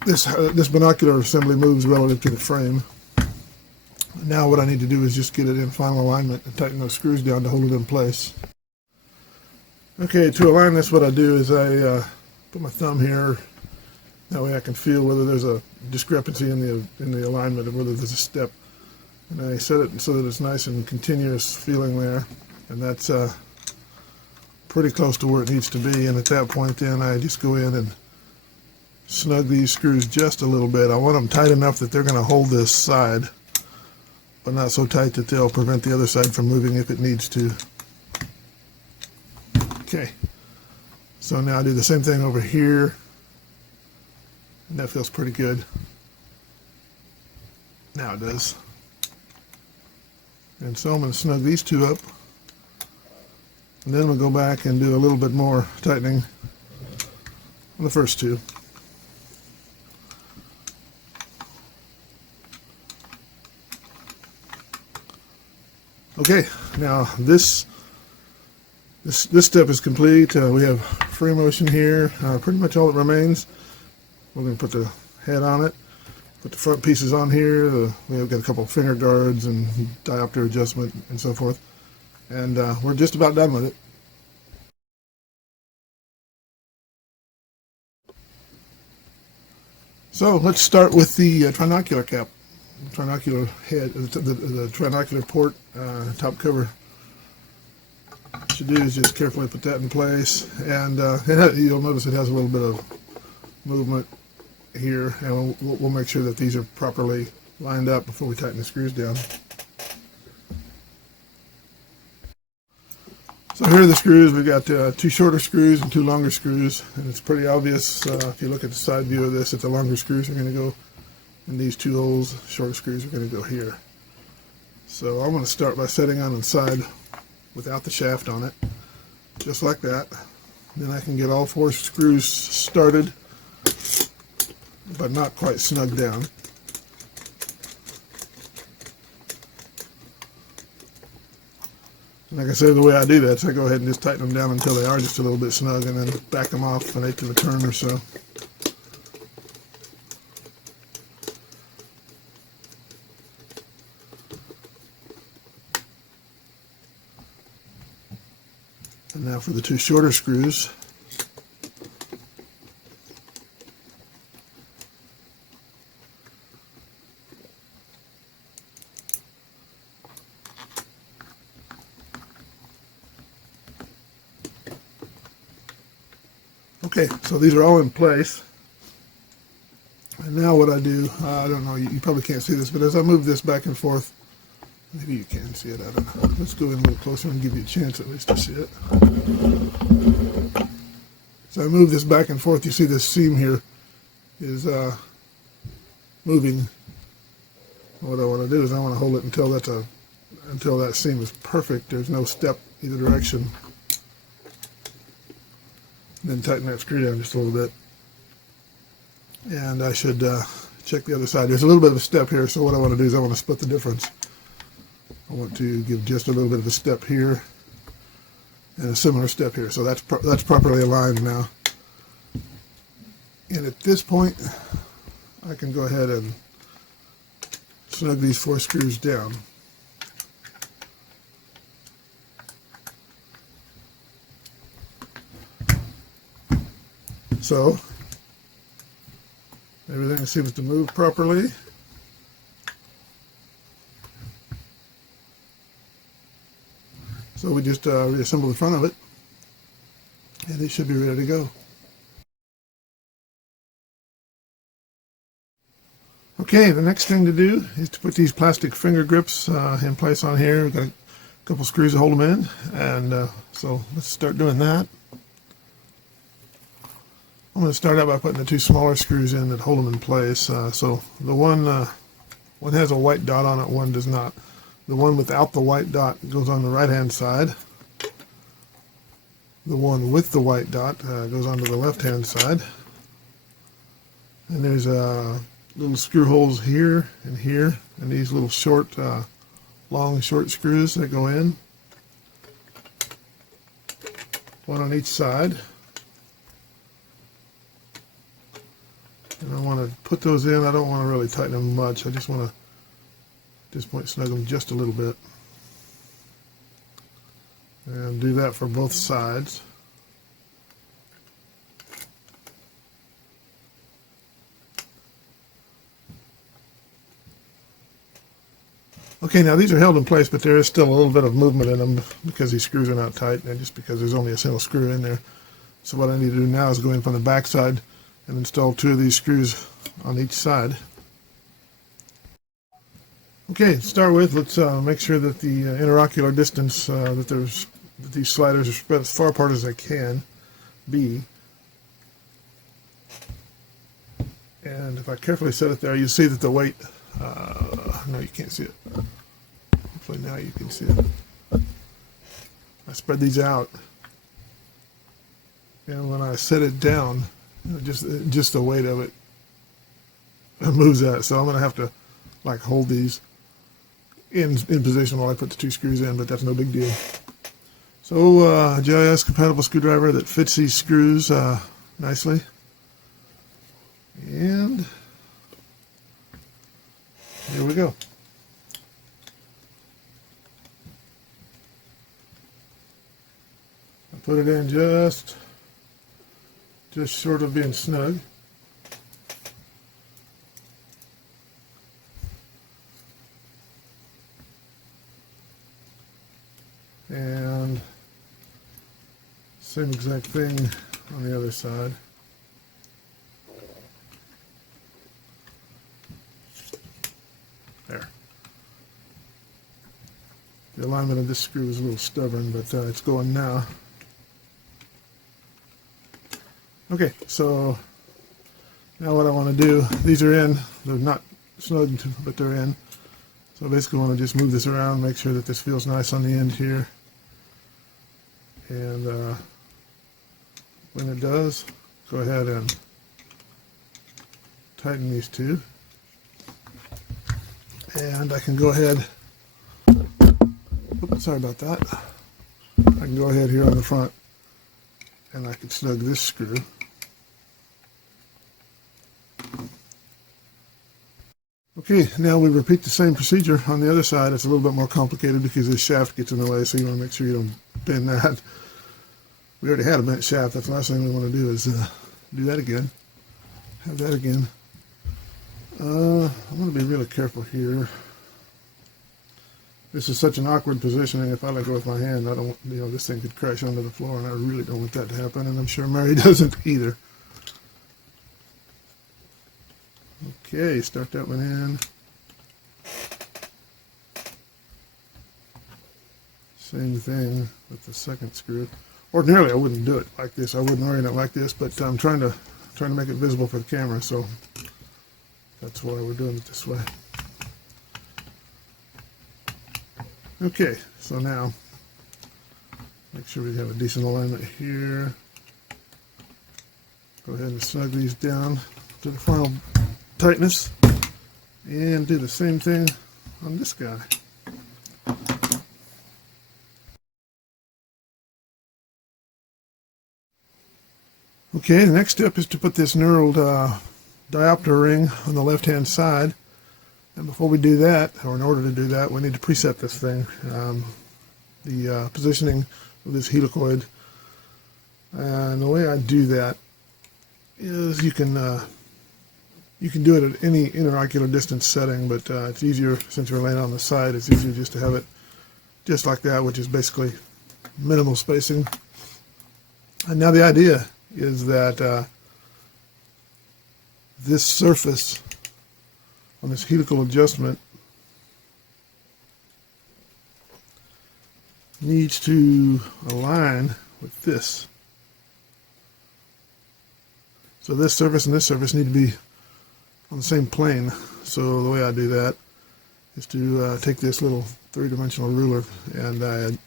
this binocular assembly moves relative to the frame. Now what I need to do is just get it in final alignment and tighten those screws down to hold it in place. Okay, to align this, what I do is I put my thumb here. That way I can feel whether there's a discrepancy in the alignment, or whether there's a step. And I set it so that it's nice and continuous feeling there. And that's pretty close to where it needs to be. And at that point then I just go in and snug these screws just a little bit. I want them tight enough that they're going to hold this side, but not so tight that they'll prevent the other side from moving if it needs to. Okay, so now I do the same thing over here, and that feels pretty good. Now it does. And so I'm going to snug these 2 up, and then we'll go back and do a little bit more tightening on the first 2. Okay, now this step is complete. We have free motion here. Pretty much all that remains, we're going to put the head on it, put the front pieces on here. We've got a couple of finger guards and diopter adjustment and so forth. And we're just about done with it. So let's start with the trinocular cap, trinocular head, the trinocular port top cover. What you do is just carefully put that in place, and you'll notice it has a little bit of movement here, and we'll make sure that these are properly lined up before we tighten the screws down. So here are the screws. We've got 2 shorter screws and 2 longer screws, and it's pretty obvious if you look at the side view of this that the longer screws are going to go in these 2 holes, shorter screws are going to go here. So I'm going to start by setting on the side without the shaft on it, just like that. Then I can get all 4 screws started, but not quite snug down. Like I said, the way I do that is I go ahead and just tighten them down until they are just a little bit snug, and then back them off an eighth of a turn or so. And now for the 2 shorter screws. Okay, so these are all in place. And now what I do, I don't know, you probably can't see this, but as I move this back and forth, maybe you can see it, I don't know. Let's go in a little closer and give you a chance at least to see it. So I move this back and forth, you see this seam here is moving. What I want to do is I want to hold it until that seam is perfect. There's no step either direction. Then tighten that screw down just a little bit. And I should check the other side. There's a little bit of a step here, so what I want to do is I want to split the difference. I want to give just a little bit of a step here and a similar step here. So that's properly aligned now. And at this point, I can go ahead and snug these 4 screws down. So everything seems to move properly. So we just reassemble the front of it, and it should be ready to go. Okay, the next thing to do is to put these plastic finger grips in place on here. We've got a couple screws to hold them in, and so let's start doing that. I'm going to start out by putting the 2 smaller screws in that hold them in place. So the one has a white dot on it, one does not. The one without the white dot goes on the right hand side. The one with the white dot goes onto the left hand side. And there's little screw holes here, and these little short, long short screws that go in. One on each side. And I want to put those in. I don't want to really tighten them much. I just want to, at this point, snug them just a little bit. And do that for both sides. Okay, now these are held in place, but there is still a little bit of movement in them because these screws are not tight, and just because there's only a single screw in there. So what I need to do now is go in from the back side and install 2 of these screws on each side. Okay, to start with, let's make sure that the interocular distance, that these sliders are spread as far apart as they can be. And if I carefully set it there, you see that the weight, no, you can't see it. Hopefully now you can see it. I spread these out, and when I set it down, just the weight of it moves that. So I'm going to have to like hold these in position while I put the 2 screws in, but that's no big deal. So GIS compatible screwdriver that fits these screws nicely. And here we go. I put it in just short of being snug. And same exact thing on the other side. There. The alignment of this screw is a little stubborn, but it's going now. Okay, so now what I want to do, these are in, they're not snug, but they're in. So basically I want to just move this around, make sure that this feels nice on the end here. And when it does, go ahead and tighten these two. And I can go ahead, oops, sorry about that. I can go ahead here on the front and I can snug this screw. Okay, now we repeat the same procedure on the other side. It's a little bit more complicated because this shaft gets in the way, so you want to make sure you don't bend that. We already had a bent shaft. That's the last thing we want to do is do that again. Have that again. I'm going to be really careful here. This is such an awkward positioning. If I let go with my hand, I don't, this thing could crash onto the floor, and I really don't want that to happen, and I'm sure Mary doesn't either. Okay, start that one in. Same thing with the second screw. Ordinarily, I wouldn't do it like this. I wouldn't orient it like this, but I'm trying to make it visible for the camera, so that's why we're doing it this way. Okay, so now make sure we have a decent alignment here. Go ahead and snug these down to the final tightness and do the same thing on this guy. Okay, the next step is to put this knurled diopter ring on the left hand side, and before we do that, or in order to do that, we need to preset this thing. The positioning of this helicoid, and the way I do that is you can do it at any interocular distance setting, but it's easier, since you're laying on the side, it's easier just to have it just like that, which is basically minimal spacing. And now the idea is that this surface on this helical adjustment needs to align with this. So this surface and this surface need to be on the same plane. So the way I do that is to take this little three-dimensional ruler and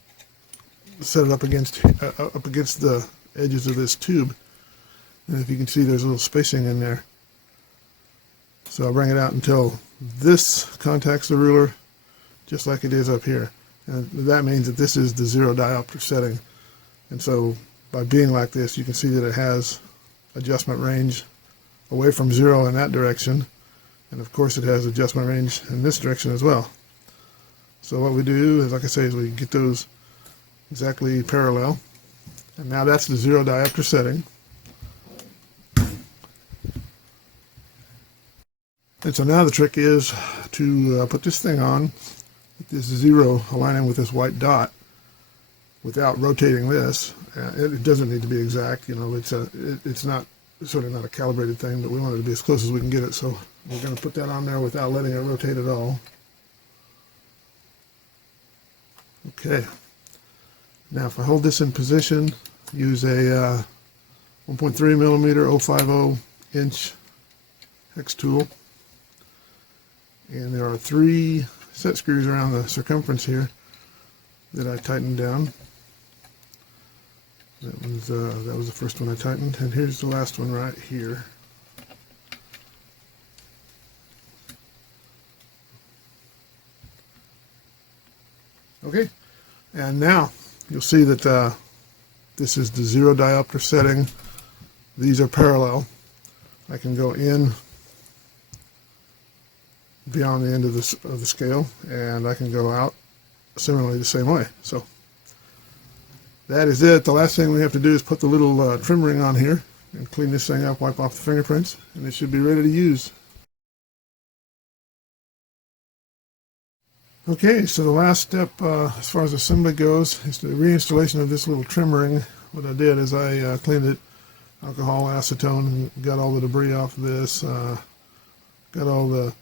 set it up against the edges of this tube. And if you can see, there's a little spacing in there. So I bring it out until this contacts the ruler, just like it is up here. And that means that this is the 0 diopter setting. And so by being like this, you can see that it has adjustment range away from 0 in that direction, and of course it has adjustment range in this direction as well. So what we do is, like I say, is we get those exactly parallel, and now that's the 0 diopter setting. And so now the trick is to put this thing on with this 0 aligning with this white dot without rotating this. It doesn't need to be exact, it's not sort of not a calibrated thing, but we want it to be as close as we can get it, so we're going to put that on there without letting it rotate at all. Okay, now if I hold this in position, use a 1.3 millimeter 050 inch hex tool, and there are 3 set screws around the circumference here that I tightened down. That was the first one I tightened, and here's the last one right here. Okay, and now you'll see that this is the 0 diopter setting. These are parallel. I can go in beyond the end of the scale, and I can go out similarly the same way. So that is it. The last thing we have to do is put the little trim ring on here and clean this thing up, wipe off the fingerprints, and it should be ready to use. Okay, so the last step as far as assembly goes is the reinstallation of this little trim ring. What I did is I cleaned it, alcohol, acetone, and got all the debris off of this, got all the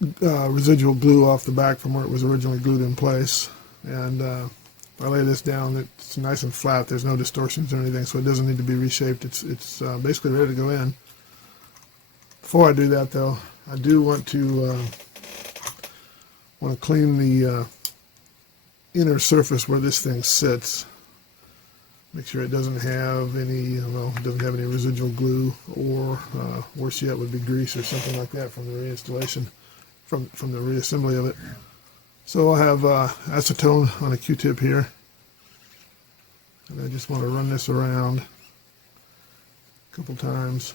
residual glue off the back from where it was originally glued in place. And if I lay this down, it's nice and flat. There's no distortions or anything, so it doesn't need to be reshaped. It's basically ready to go in. Before I do that, though, I do want to clean the inner surface where this thing sits. Make sure it doesn't have any, well, it doesn't have any residual glue, or worse yet would be grease or something like that from the reinstallation, from the reassembly of it. So I'll have acetone on a Q-tip here, and I just want to run this around a couple times.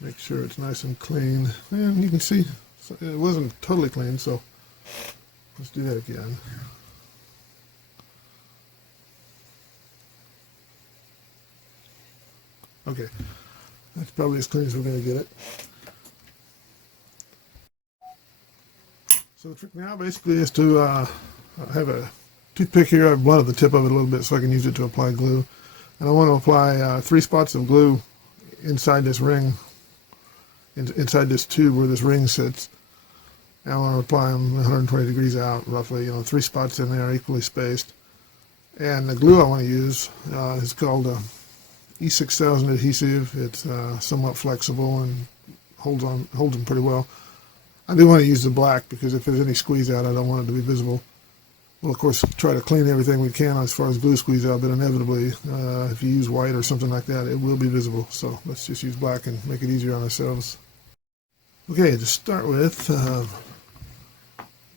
Make sure it's nice and clean. And you can see it wasn't totally clean, so let's do that again. Okay, that's probably as clean as we're going to get it. So the trick now basically is to have a toothpick here. I've blunted the tip of it a little bit so I can use it to apply glue. And I want to apply 3 spots of glue inside this ring, inside this tube where this ring sits. And I want to apply them 120 degrees out, roughly, 3 spots in there equally spaced. And the glue I want to use is called E6000 adhesive. It's somewhat flexible and holds them pretty well. I do want to use the black because if there's any squeeze out, I don't want it to be visible. We'll of course try to clean everything we can as far as glue squeeze out, but inevitably if you use white or something like that, it will be visible. So let's just use black and make it easier on ourselves. Okay, to start with,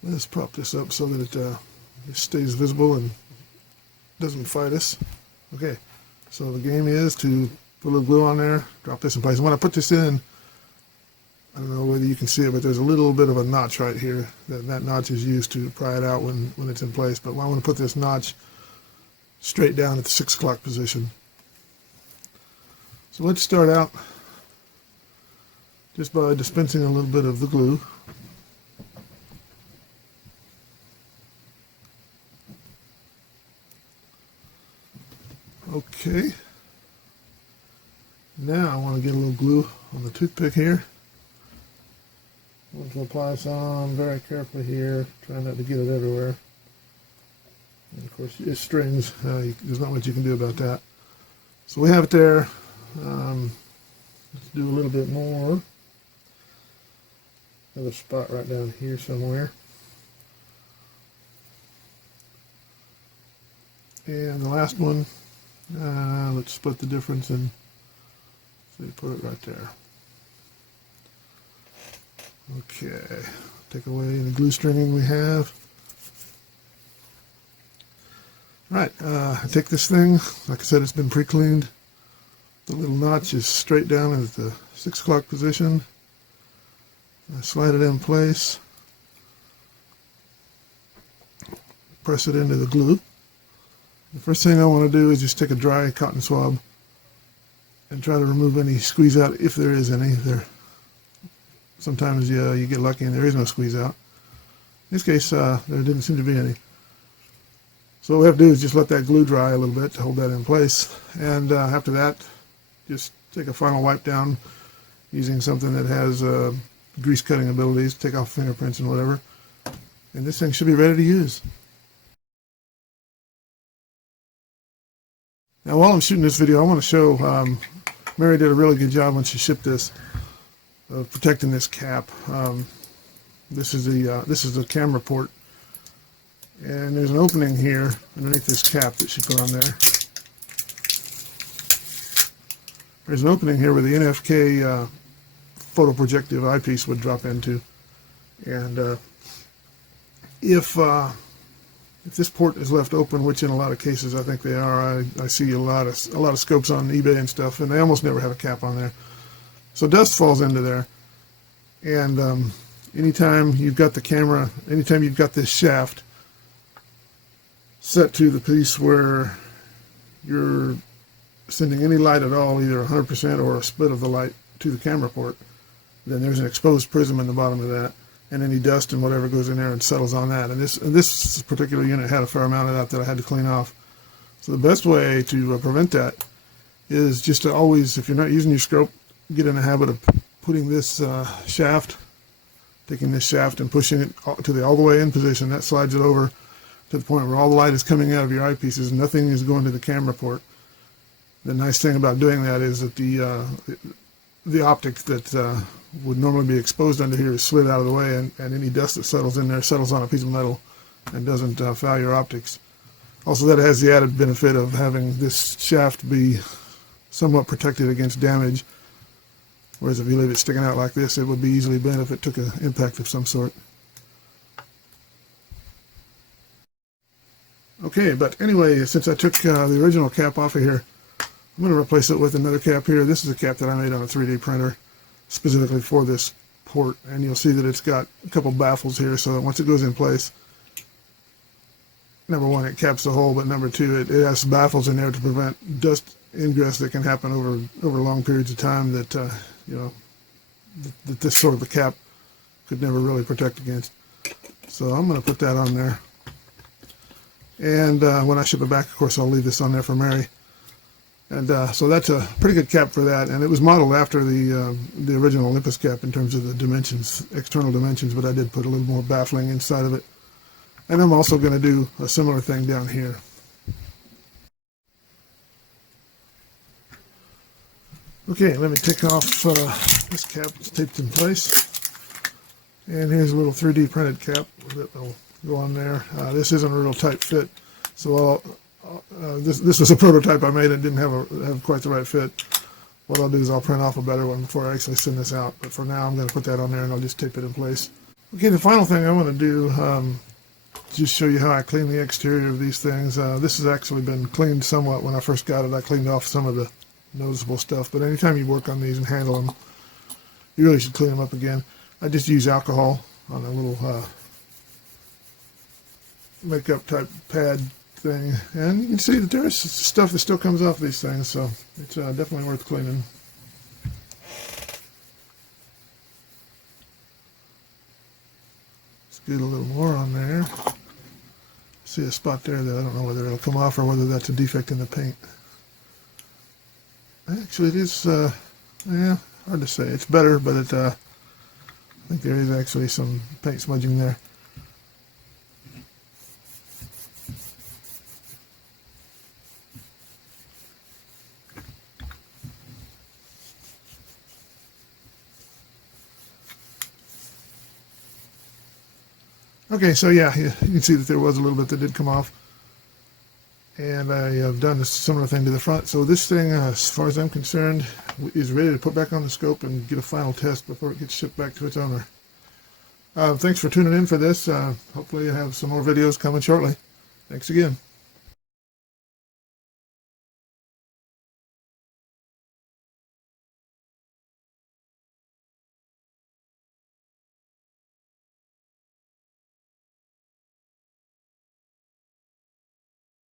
let's prop this up so that it stays visible and doesn't fight us. Okay, so the game is to put a little glue on there, drop this in place. And when I put this in, I don't know whether you can see it, but there's a little bit of a notch right here. That notch is used to pry it out when it's in place. But I want to put this notch straight down at the 6 o'clock position. So let's start out just by dispensing a little bit of the glue. Okay. Now I want to get a little glue on the toothpick here. I want to apply some very carefully here, try not to get it everywhere. And of course, it strings. There's not much you can do about that. So we have it there. Let's do a little bit more. Another spot right down here somewhere. And the last one, let's split the difference and so you put it right there. Okay, take away any glue stringing we have. Right, I take this thing, like I said, it's been pre-cleaned. The little notch is straight down at the 6 o'clock position. I slide it in place. Press it into the glue. The first thing I want to do is just take a dry cotton swab and try to remove any squeeze out if there is any. Sometimes you get lucky and there is no squeeze out. In this case, there didn't seem to be any. So what we have to do is just let that glue dry a little bit to hold that in place. And after that, just take a final wipe down using something that has grease cutting abilities, take off fingerprints and whatever. And this thing should be ready to use. Now while I'm shooting this video, I want to show Mary did a really good job when she shipped this. Protecting this cap. This is the camera port, and there's an opening here underneath this cap that she put on there. There's an opening here where the NFK photoprojective eyepiece would drop into, and if this port is left open, which in a lot of cases I think they are, I see a lot of scopes on eBay and stuff, and they almost never have a cap on there. So dust falls into there, and anytime you've got the camera, anytime you've got this shaft set to the piece where you're sending any light at all, either 100% or a split of the light to the camera port, then there's an exposed prism in the bottom of that, and any dust and whatever goes in there and settles on that. And this particular unit had a fair amount of that I had to clean off. So the best way to prevent that is just to always, if you're not using your scope, get in the habit of putting this shaft taking this shaft and pushing it all the way in position. That slides it over to the point where all the light is coming out of your eyepieces. Nothing is going to the camera port. The nice thing about doing that is that the optic that would normally be exposed under here is slid out of the way, and any dust that settles in there settles on a piece of metal and doesn't foul your optics. Also, that has the added benefit of having this shaft be somewhat protected against damage, whereas if you leave it sticking out like this, it would be easily bent if it took an impact of some sort. Okay, but anyway, since I took the original cap off of here, I'm going to replace it with another cap here. This is a cap that I made on a 3D printer specifically for this port, and you'll see that it's got a couple baffles here, so that once it goes in place, number one, it caps the hole, but number two, it has baffles in there to prevent dust ingress that can happen over long periods of time that that this sort of a cap could never really protect against. So I'm going to put that on there, and when I ship it back, of course, I'll leave this on there for Mary. And so that's a pretty good cap for that, and it was modeled after the original Olympus cap in terms of the dimensions, external dimensions, but I did put a little more baffling inside of it. And I'm also going to do a similar thing down here. Okay, let me take off this cap that's taped in place. And here's a little 3D printed cap that will go on there. This isn't a real tight fit, so this was a prototype I made and didn't have quite the right fit. What I'll do is I'll print off a better one before I actually send this out. But for now, I'm going to put that on there and I'll just tape it in place. Okay, the final thing I want to do, just show you how I clean the exterior of these things. This has actually been cleaned somewhat. When I first got it, I cleaned off some of the noticeable stuff. But anytime you work on these and handle them, you really should clean them up again. I just use alcohol on a little makeup type pad thing, and you can see that there's stuff that still comes off these things, so it's definitely worth cleaning. Let's get a little more on there. See a spot there that I don't know whether it'll come off or whether that's a defect in the paint. Actually, it is, yeah, hard to say. It's better, but I think there is actually some paint smudging there. Okay, so yeah, you can see that there was a little bit that did come off. And I have done a similar thing to the front. So this thing, as far as I'm concerned, is ready to put back on the scope and get a final test before it gets shipped back to its owner. Thanks for tuning in for this. Hopefully I have some more videos coming shortly. Thanks again.